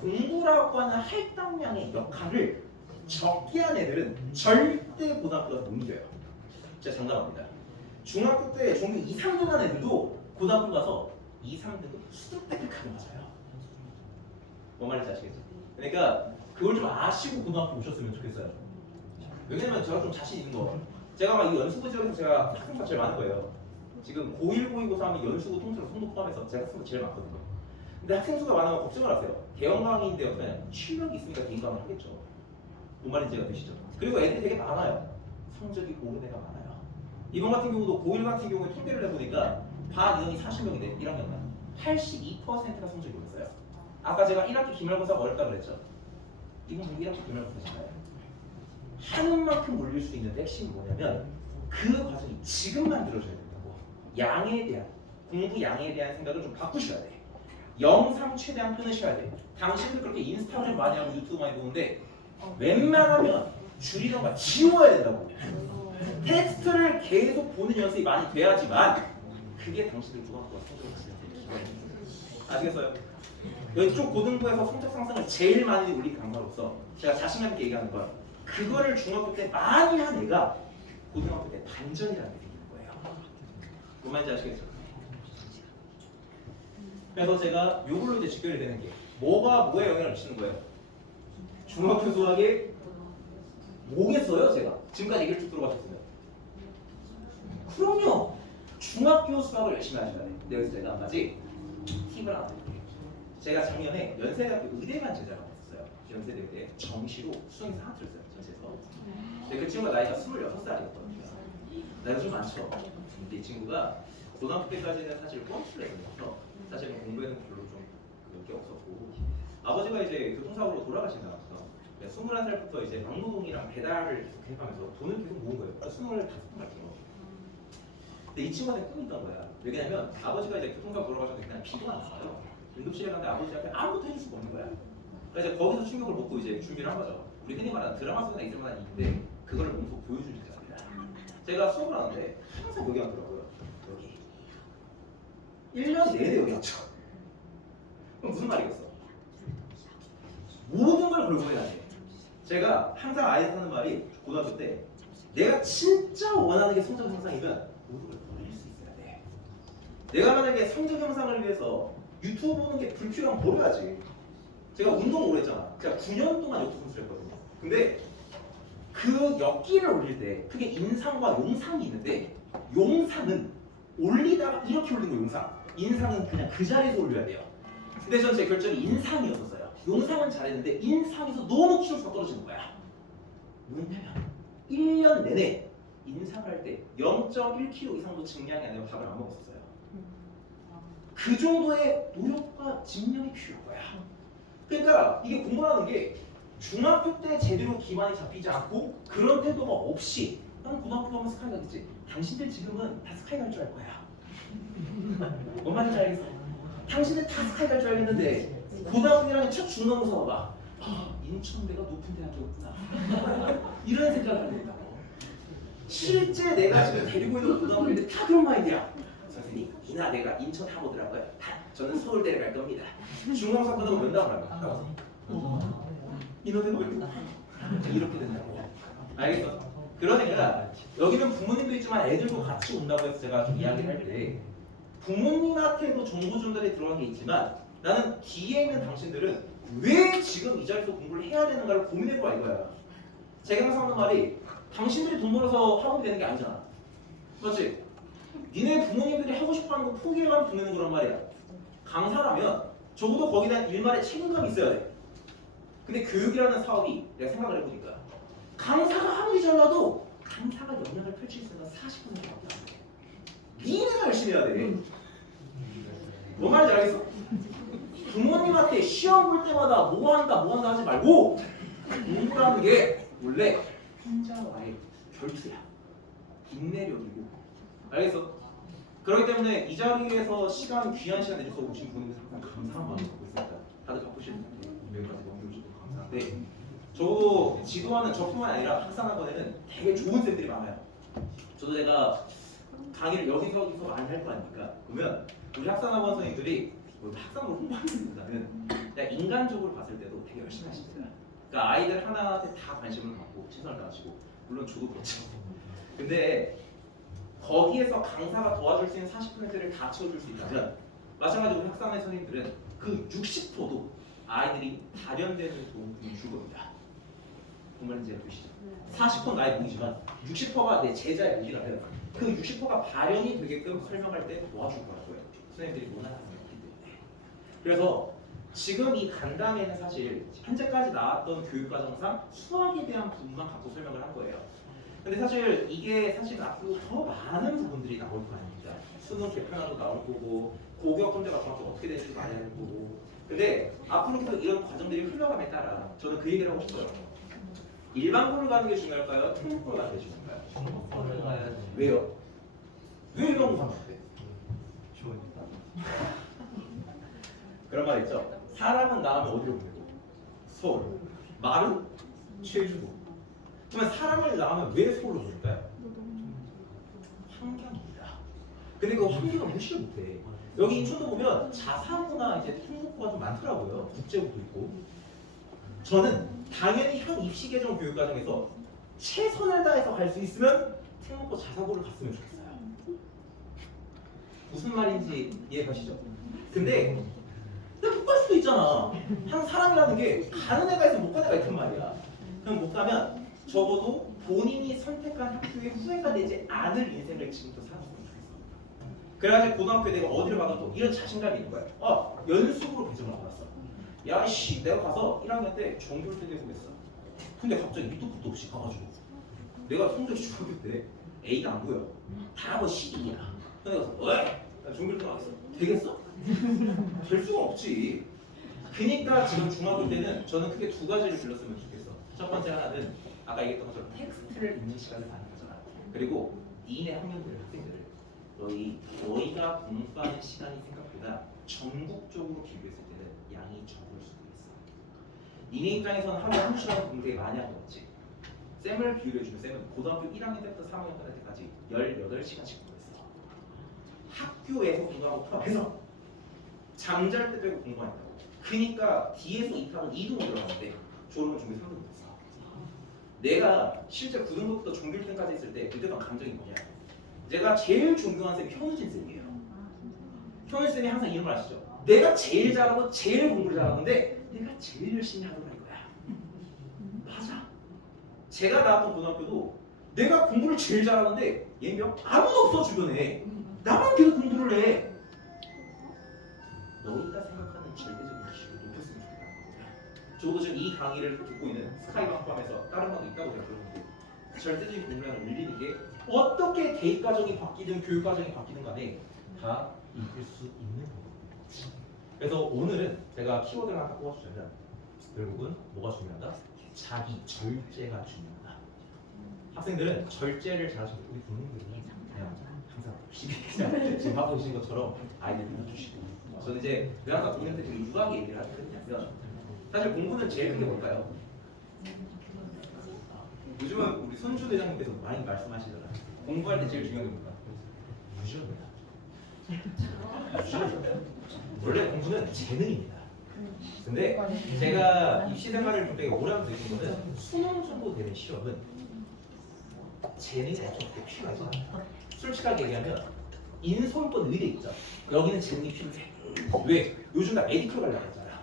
공부라고 하는 할당량의 역할을 적게 한 애들은 절대 고등학교가 못 이겨요. 진짜 장담합니다. 중학교 때 종교 2, 3등 한 애들도 고등학교 가서 2, 3등급 수두룩하게 맞아요. 뭔 말인지 아시겠죠? 그러니까 그걸 좀 아시고 고등학교 오셨으면 좋겠어요. 왜냐면 제가 좀 자신 있는 거 제가 막 이 연수고 지역에서 제가 학생수가 제일 많은 거예요. 지금 고1, 고2, 고3 하면 연수고 통째로 송도 포함해서 제가 학생수가 제일 많거든요. 근데 학생수가 많으면 걱정을 하세요. 개원 강의인데 어떠냐? 실력이 있으니까 개인 강의를 하겠죠. 뭔 말인지 되시죠? 그리고 애들이 되게 많아요. 성적이 오른 애가 많아요. 이번 같은 경우도 고1 같은 경우에 통계를 해보니까 반 인원이 40명인데 1학년만 82%가 성적이 올랐어요. 아까 제가 1학기 기말고사가 어렵다고 그랬죠. 이건 1학기 기말고사잖아요. 하는 만큼 올릴 수 있는 핵심이 뭐냐면 그 과정이 지금 만들어져야 된다고. 양에 대한 공부 양에 대한 생각을 좀 바꾸셔야 돼. 영상 최대한 끊으셔야 돼. 당신들 그렇게 인스타그램 많이 하고 유튜브 많이 보는데 웬만하면 줄이던가 지워야 된다고. 텍스트를 계속 보는 연습이 많이 돼야지만 그게 당신들 고등학교가 성적을 가지는 아시겠어요? 이쪽 고등부에서 성적 상승을 제일 많이 올린 강사로서 제가 자신감 있게 얘기하는 건 그거를 중학교 때 많이 한 애가 고등학교 때 반전이라는 게 생기는 거예요. 뭔 말인지 아시겠죠? 그래서 제가 요걸로 이제 직결이 되는 게 뭐가 뭐에 영향을 미치는 거예요? 중학교 수학에 뭐겠어요 제가? 지금까지 얘기를 쭉 들어가셨으면 그럼요! 중학교 수학을 열심히 하셔야 돼요. 근데 여기서 제가 한 가지 팁을 하나 드릴게요. 제가 작년에 연세대학교 의대만 제자가 됐었어요. 연세대 정시로 수능에서 하나 들었어요. 전체에서. 근데 그 친구가 나이가 26살이었거든요. 나이가 좀 많죠? 근데 이 친구가 고등학교 때까지는 사실 꼼수를 했어서 사실 공부에는 별로 좀 그게 없었고 아버지가 이제 교통사고로 돌아가신다. 21살부터 이제 막노동이랑 배달을 계속 해가면서 돈을 계속 모은 거예요. 25번 갈게요. 근데 이 친구한테 꿈이 있던 거야. 왜냐면 아버지가 이제 교통사고 돌아가셨는데 그냥 피곤했어요. 응급실에 갔는데 아버지한테 아무것도 해줄 수가 없는 거야. 그래서 이제 거기서 충격을 먹고 이제 준비를 한 거죠. 우리 흔히 말하는 드라마 속에 있을 만한 일인데 그거를 몸소 보여주니까 제가 수업을 하는데 항상 여기 왔더라고요. 여기 1년 내내 여기 왔죠. 그럼 무슨 말이겠어? 모든 걸 걸고 해야 돼. 제가 항상 아이한테 하는 말이 고등학교 때 내가 진짜 원하는 게 성적 향상이면 모든 걸 버릴 수 있어야 돼. 내가 만약에 성적 향상을 위해서 유튜브 보는 게 불필요하면 버려야지. 제가 운동 오래 했잖아. 제가 9년 동안 유튜브 선수를 했거든요. 근데 그 역기를 올릴 때 그게 인상과 용상이 있는데 용상은 올리다가 이렇게 올리는 거 용상. 인상은 그냥 그 자리에서 올려야 돼요. 근데 전 제 결정이 인상이었었어요. 용상은 잘했는데 인상에서 너무 키로수가 떨어지는 거야. 뭐냐면 1년 내내 인상을 할 때 0.1kg 이상도 증량이 안 되면 밥을 안 먹었었어요. 그 정도의 노력과 집념이 필요한 거야. 그러니까 이게 공부하는 게 중학교 때 제대로 기반이 잡히지 않고 그런 태도가 없이 나는 고등학교 가면 스카이 가겠지. 당신들 지금은 다 스카이 갈 줄 알 거야. 뭔 말인지 알겠어? 당신들 다 스카이 갈 줄 알겠는데 고등학교 1학년 첫 중간고사 봐봐. 인천대가 높은 대학교였구나. 이런 생각을 하게 된다고. 실제 내가 지금 데리고 있는 고등학교인데 다 그런 마인드야. 선생님, 이나 내가 인천 하보더라고요. 저는 서울대를 갈 겁니다. 중간고사 끝나고 면담을 하고 인원대가 이렇게 된다고. 알겠어? 그러니까 여기는 부모님도 있지만 애들도 같이 온다고 해서 제가 좀 이야기를 할 때 부모님한테도 정보전달이 들어간 게 있지만 나는 뒤에 있는 당신들은 왜 지금 이 자리에서 공부를 해야 되는가를 고민해봐 이거야. 제가 항상 하는 말이 당신들이 돈 벌어서 학원이 되는 게 아니잖아. 맞지? 니네 부모님들이 하고 싶어하는 거 포기해가면 돈 내는 거란 말이야. 강사라면 적어도 거기에 대한 일말의 책임감이 있어야 돼. 근데 교육이라는 사업이 내가 생각을 해보니까 강사가 아무리 잘나도 강사가 역량을 펼칠 수 있는 40%밖에 안 돼. 니네가 열심히 해야 돼. 뭔 말인지 알겠어? 부모님한테 시험 볼 때마다 뭐 한다 하지 말고 공부라는 게 원래 혼자와의 결투야. 인내력이고. 알겠어? 그렇기 때문에 이 자리에서 귀한 시간 내줘서 오신 분들 항상 감사한 마음을 갖고 있습니다. 다들 바쁘실 텐데 여기까지 넘겨주셔서 감사한데 저도 지도하는 저뿐만 아니라 학산학원에는 되게 좋은 쌤들이 많아요. 저도 제가 강의를 여기서 많이 할 거 아닙니까? 그러면 우리 학산학원 선생님들이 학산을 홍보하기보다는 그냥 인간적으로 봤을 때도 되게 열심히 하십니다. 그러니까 아이들 하나한테 다 관심을 갖고 최선을 다하시고 물론 저도 그렇죠. 근데 거기에서 강사가 도와줄 수 있는 40%를 다 채워줄 수 있다면 마찬가지로 우리 학산의 선생님들은 그 60%도 아이들이 발현되는 도움을 줄 겁니다. 그 말인지 보시죠. 40%는 나의 몸이지만 60%가 내 제자의 몸이라면 그 60%가 발현이 되게끔 설명할 때 도와줄 거라고요. 선생님들이 원하는 거기 때문에. 그래서 지금 이 간담회는 사실 현재까지 나왔던 교육과정상 수학에 대한 부분만 갖고 설명을 한 거예요. 근데 사실 이게 사실 앞으로 더 많은 부분들이 나올 거 아닙니까? 수능 개편안도 나올 거고 고교 검정 같은 것도 어떻게 될지 말해야 될 거고. 근데 앞으로 계속 이런 과정들이 흘러감에 따라 저는 그 얘기를 하고 싶어요. 일반고를 가는 게 중요할까요? 특목고를 가는 게 중요할까요? 특목고를 가야지. 왜요? 왜 일반고 가면 안 돼? 좋으니까. 그런 말 있죠? 사람은 나오면 어디로 보내고? 서울. 말은 최주도. 그러면 사람을 낳으면 왜 소를 줘줄까요? 환경입니다. 근데 그 환경을 무시를 못해. 여기 인천도 보면 자사고나 이제 특목고가 좀 많더라고요. 국제고도 있고. 저는 당연히 현 입시 개정 교육 과정에서 최선을 다해서 갈 수 있으면 특목고 자사고를 갔으면 좋겠어요. 무슨 말인지 이해가시죠? 근데 못 갈 수도 있잖아. 한 사람이라는 게 가는 애가 있으면 못 가는 애가 있단 말이야. 그럼 못 가면 적어도 본인이 선택한 학교에 후회가 되지 않을 인생을 지금부터 살았으면 좋겠어. 그래가지고 고등학교에 내가 어디를 가도 이런 자신감이 있는 거야. 연수구로 배정을 받았어. 야씨 내가 가서 1학년 때 정규를 해보겠어. 근데 갑자기 밑도 끝도 없이 가가지고 내가 성적이 중학교 때 A가 안 보여. 다 뭐 12야. 근데 가서 왜? 나 정규를 나왔어. 되겠어? 될 수가 없지. 그니까 지금 중학교 때는 저는 크게 두 가지를 길렀으면 좋겠어. 첫 번째 하나는 아까 얘기했던 것처럼 텍스트를 읽는 시간을 갖는 거잖아. 그리고 니네 학년들 학생들을 너희가 공부하는 시간이 생각보다 전국적으로 비교했을 때는 양이 적을 수도 있어. 니네 입장에서는 하루에 1시간 공부 되게 많이 한 거 같지? 쌤을 비교해주면 쌤은 고등학교 1학년 때부터 3학년 때까지 18시간씩 공부했어. 학교에서 공부하고 포함해서 잠잘 때 빼고 공부한다고. 그니까 D에서 입학은 2등으로 들어갔는데 졸업은 종교 3등으로 됐어. 내가 실제 9등부터 종교 1등까지 했을 때 그때던 감정이 뭐냐? 제가 제일 존경하는 쌤이 현우진 쌤이에요. 현우진 쌤이 항상 이런 걸 아시죠? 내가 제일 잘하고 제일 공부를 잘하는데 내가 제일 열심히 하더라 이거야. 맞아. 제가 나왔던 고등학교도 내가 공부를 제일 잘하는데 얘는 아무도 없어 주변에. 나만 계속 공부를 해. 너희가 생각하는 절대적인 기준을 높였으면 좋겠다는 겁니다. 적어도 지금 이 강의를 듣고 있는 스카이방 포함해서 다른 방도 있다고 제가 들었는데 절대적인 공부량을 늘리는 게 어떻게 대입 과정이 바뀌든 교육 과정이 바뀌든 간에 다 이길 수 있는 거거든요. 그래서 오늘은 제가 키워드를 하나 뽑아주자면 결국은 뭐가 중요하다? 자기 절제가 중요하다. 학생들은 절제를 잘하시는 우리 부모님들이 그냥 항상 열심히 지금 하고 계신 것처럼 아이들 믿어주시고 저는 이제 항상 부모님들이 유하게 얘기를 하거든요. 사실 공부는 제일 큰 게 뭘까요? 요즘은 우리 손주 대장님께서 많이 말씀하시더라. 공부할 때 제일 중요한 게 뭘까? 유전입니다. 원래 공부는 재능입니다. 근데 제가 입시 생활을 굉장히 오래 하면서 느낀 거는 수능 정도 되는 시험은 재능이 엄청 필요하죠. 솔직하게 얘기하면 인서울권 의대 있죠. 여기는 재능이 필요해. 왜? 요즘 나 메디컬 가려고 했잖아.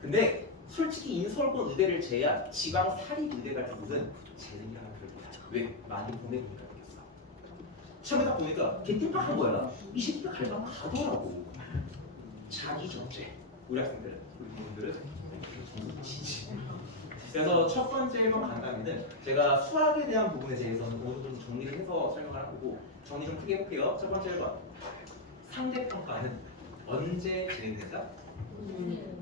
근데 솔직히 인서울권 의대를 제외한 지방 사립 의대 같은 곳은 재능이 하나 필요합니다. 왜? 많이 보내보니까 느꼈어. 시험에 딱 보니까 개띵박한 거야. 이 새끼가 갈까 가더라고. 자기 절제. 우리 학생들, 우리 부모님들은 그래서 첫 번째 1번 간단히는 제가 수학에 대한 부분에 대해서는 모두 좀 정리를 해서 설명을 하고 정리 좀 크게 해볼게요. 첫 번째 1번 상대평가는 언제 진행된다?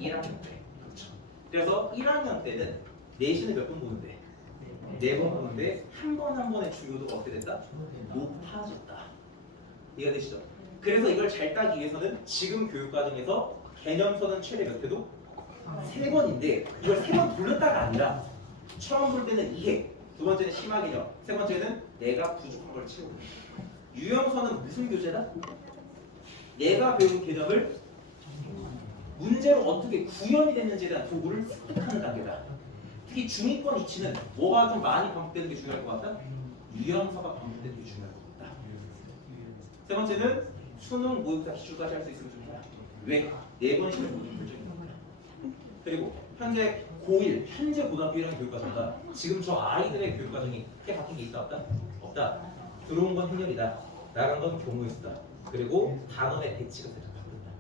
1학년 때. 그렇죠. 그래서 1학년 때는 내신을 몇 번 보는데? 4번 보는데 한 번 한 번의 중요도가 어떻게 된다? 높아졌다. 이해가 되시죠? 그래서 이걸 잘 따기 위해서는 지금 교육과정에서 개념서는 최대 몇 회도? 3번인데 이걸 3번 돌렸다가 아니라 처음 볼 때는 이해, 두 번째는 심화 개념, 세 번째는 내가 부족한 걸 채우는 거예요. 유형서는 무슨 교재다? 내가 배운 개념을 문제로 어떻게 구현이 됐는지에 대한 도구를 습득하는 단계다. 특히 중위권 이치는 뭐가 좀 많이 반복되는 게 중요할 것 같다? 유형서가 반복되는 게 중요할 것 같다. 세 번째는 수능, 모의고사, 기출까지 할 수 있으면 좋다. 왜? 4번씩을 모두 결정이 됩니다. 그리고 현재 고1, 현재 고등학교 1학년 교육과정과 지금 저 아이들의 교육과정이 크게 바뀐 게 있다 없다? 없다. 들어온 건 행렬이다. 나간 건 교무의 수다. 그리고 단원의 배치가 살짝 바뀐다.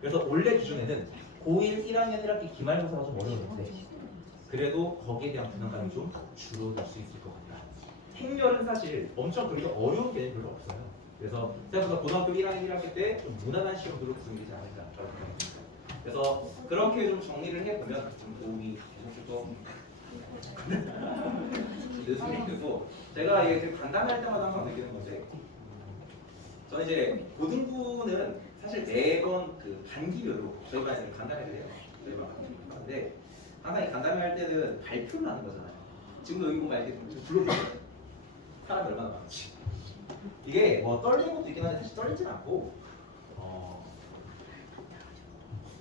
그래서 원래 기준에는 고1 1학년 1학기 기말고사가 좀 어려웠는데 그래도 거기에 대한 부담감이 좀 줄어들 수 있을 것 같다. 행렬은 사실 엄청 그렇게 어려운 개념이 별로 없어요. 그래서 생각보다 고등학교 1학년 1학기 때 좀 무난한 시험들로 구성되지 않을까라고 생각합니다. 그래서 그렇게 좀 정리를 해보면 좀 도움이 되고 제가 이게 되게 간단할 때마다 항상 느끼는 건데 저는 이제 고등부는 사실 매번 그 단기별로 저희 반에서 간담회를 해요. 저희 반 간담회 하는데 항상 이 간담회 할 때는 발표를 하는 거잖아요. 지금도 여기 보면 알겠지만 지금 불러보세요. 사람이 얼마나 많지. 이게 뭐 떨리는 것도 있긴 한데 사실 떨리진 않고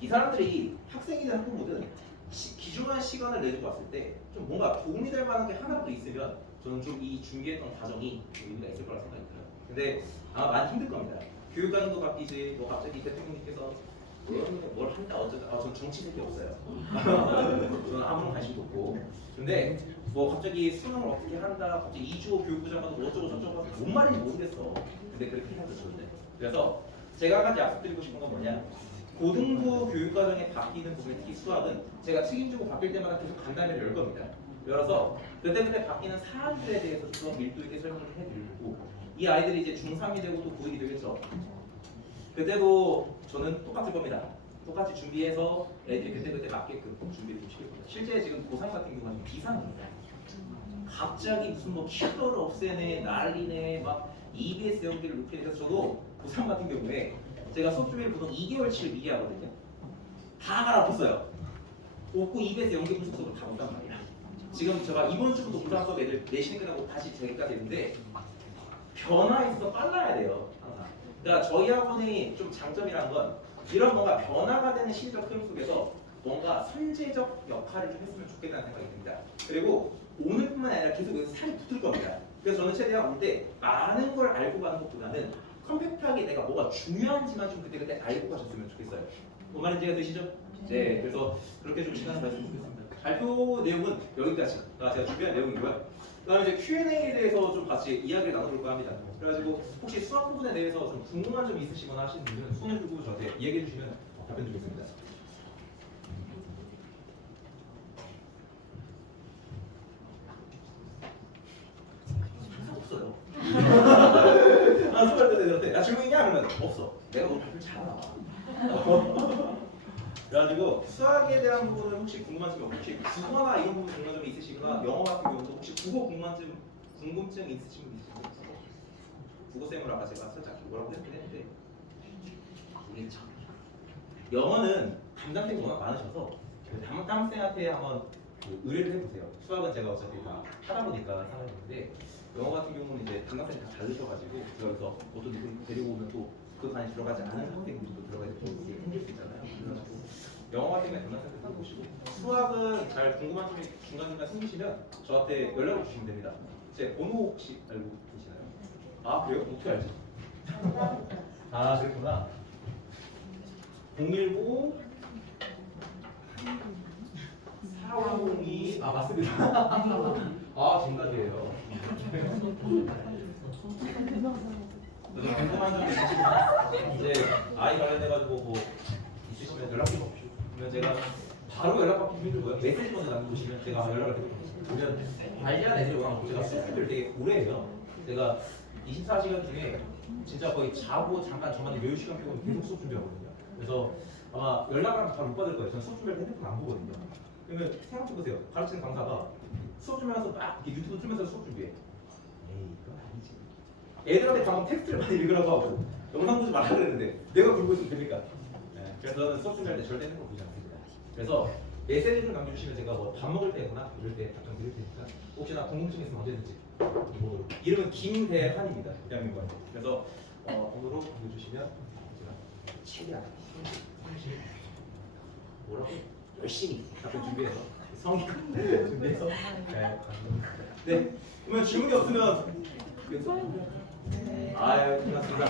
이 사람들이 학생이든 학부모든 기중한 시간을 내주고 왔을 때 좀 뭔가 도움이 될 만한 게 하나라도 있으면 저는 좀 이 준비했던 과정이 의미가 있을 거라 생각이 들어요. 근데 아마 많이 힘들 겁니다. 교육과정도 바뀌지 뭐 갑자기 대통령님께서 뭘 한다 어쩌다 저는 정치색이 없어요. 저는 아무런 관심도 없고. 근데 뭐 갑자기 수능을 어떻게 한다 갑자기 이주호 교육부 장관도 뭐 어쩌고 저쩌고 하서 뭔 말인지 모르겠어. 근데 그렇게 해야죠 저는. 그래서 제가 한 가지 약속드리고 싶은 건 뭐냐, 고등부 교육과정에 바뀌는 부분, 특히 수학은 제가 책임지고 바뀔 때마다 계속 간담회를 열 겁니다. 열어서 그때 바뀌는 사안들에 대해서 좀 밀도 있게 설명을 해드리고, 이 아이들이 이제 중3이 되고 또 고1이 되겠죠. 그때도 저는 똑같을 겁니다. 똑같이 준비해서 애들이 그때 맞게끔 준비를 좀 시킬 겁니다. 실제 지금 고3 같은 경우는 좀 비상입니다. 갑자기 무슨 뭐 킬러를 없애네, 난리네, 막 EBS 연기를 놓게 돼서 저도 고3 같은 경우에 제가 수업 준비를 보통 2개월치를 미리 하거든요. 다 갈아엎었어요. 없고 EBS 연기 분석 수업을 다 못한 말이야. 지금 제가 이번 주부터 고3 수업 애들 내신 끝나고 다시 저기까지 했는데 변화에 있어서 빨라야 돼요. 항상. 그러니까 저희 학원의 좀 장점이란 건 이런 뭔가 변화가 되는 시대적 흐름 속에서 뭔가 선제적 역할을 좀 했으면 좋겠다는 생각이 듭니다. 그리고 오늘뿐만 아니라 계속 여기서 살이 붙을 겁니다. 그래서 저는 최대한 올 때 많은 걸 알고 가는 것보다는 컴팩트하게 내가 뭐가 중요한지만 좀 그때 알고 가셨으면 좋겠어요. 뭔 말인지 되시죠? 네, 그래서 그렇게 좀 시간을 가졌으면 좋겠습니다. 발표 내용은 여기까지가 제가 준비한 내용이고요. 그다음에 이제 Q&A에 대해서 좀 같이 이야기를 나눠볼까 합니다. 그래가지고 혹시 수학 부분에 대해서 좀 궁금한 점 있으시거나 하시는 분들은 손을 들고 저한테 이야기해 주시면 답변 드리겠습니다. 없어요. 아, 수업할 때 내가 야 질문 있냐? 그러면 없어. 내가 오늘 발표 잘하나. 그래가지고 수학에 대한 부분은 혹시 궁금한 점이 혹시 국어나 이런 부분 궁금한 점이 있으시거나 영어 같은 경우도 혹시 국어 궁금증 있으신 분 있으신가요? 국어쌤을 아까 제가 살짝 뭐라고 했는데 이게 참 영어는 담당생이 워낙 많으셔서 담당생한테 한번 의뢰를 해보세요. 수학은 제가 어차피 다 하다 보니까 살아있는데 영어 같은 경우는 이제 담당생이 다 다르셔가지고 그래서 어떤 누구 데리고 오면 또 그 반에 들어가지 않은 학생들도 들어가야 되고 이게 힘들 수 있잖아요. 그래가지고 영어 같은 경우에 담당생들 해보시고 수학은 잘 궁금한 점이 중간중간 생기시면 저한테 연락을 주시면 됩니다. 제 번호 혹시 알고 계시나요? 아 그래요? 어떻게 알지? 아 그랬구나. 019 4502 아 맞습니다. 아 정답이에요. 궁금한 점이 있으시면 이제 아이 관련해가지고 뭐 있으시면 연락 좀 주십시오. 그러면 제가 바로 연락받기 힘들고요. 메시지 먼저 남겨주시면 제가 연락을 드릴게요. 그러면 관리한 애들이 워낙 제가 수업을 되게 오래 해요. 제가 24시간 중에 진짜 거의 자고 잠깐 저만의 여유 시간 빼고는 계속 수업 준비하거든요. 그래서 아마 연락을 잘 못 받을 거예요. 저는 수업 준비할 때 핸드폰 안 보거든요. 그러면 생각해보세요. 가르치는 강사가 수업 준비하면서 막 이렇게 유튜브 틀면서 수업 준비해. 에이 그건 아니지. 애들한테 방금 텍스트를 많이 읽으라고 하고 영상 보지 말라 그랬는데 내가 불고 있으면 됩니까? 네. 그래서 저는 수업 준비할 때 절대 핸드폰 보지 않습니다. 그래서 메시지 좀 남겨주시면 제가 뭐 밥 먹을 때거나 이럴 때 답변 드릴 테니까 혹시나 궁금증 있으면 언제든지 번호로. 이름은 김대한입니다. 대한민국한테. 그래서 번호로 남겨주시면 제가 최대한 뭐라고 열심히 답변 준비해서 성의껏 준비해서 네. 그러면 질문이 없으면 아유 고맙습니다.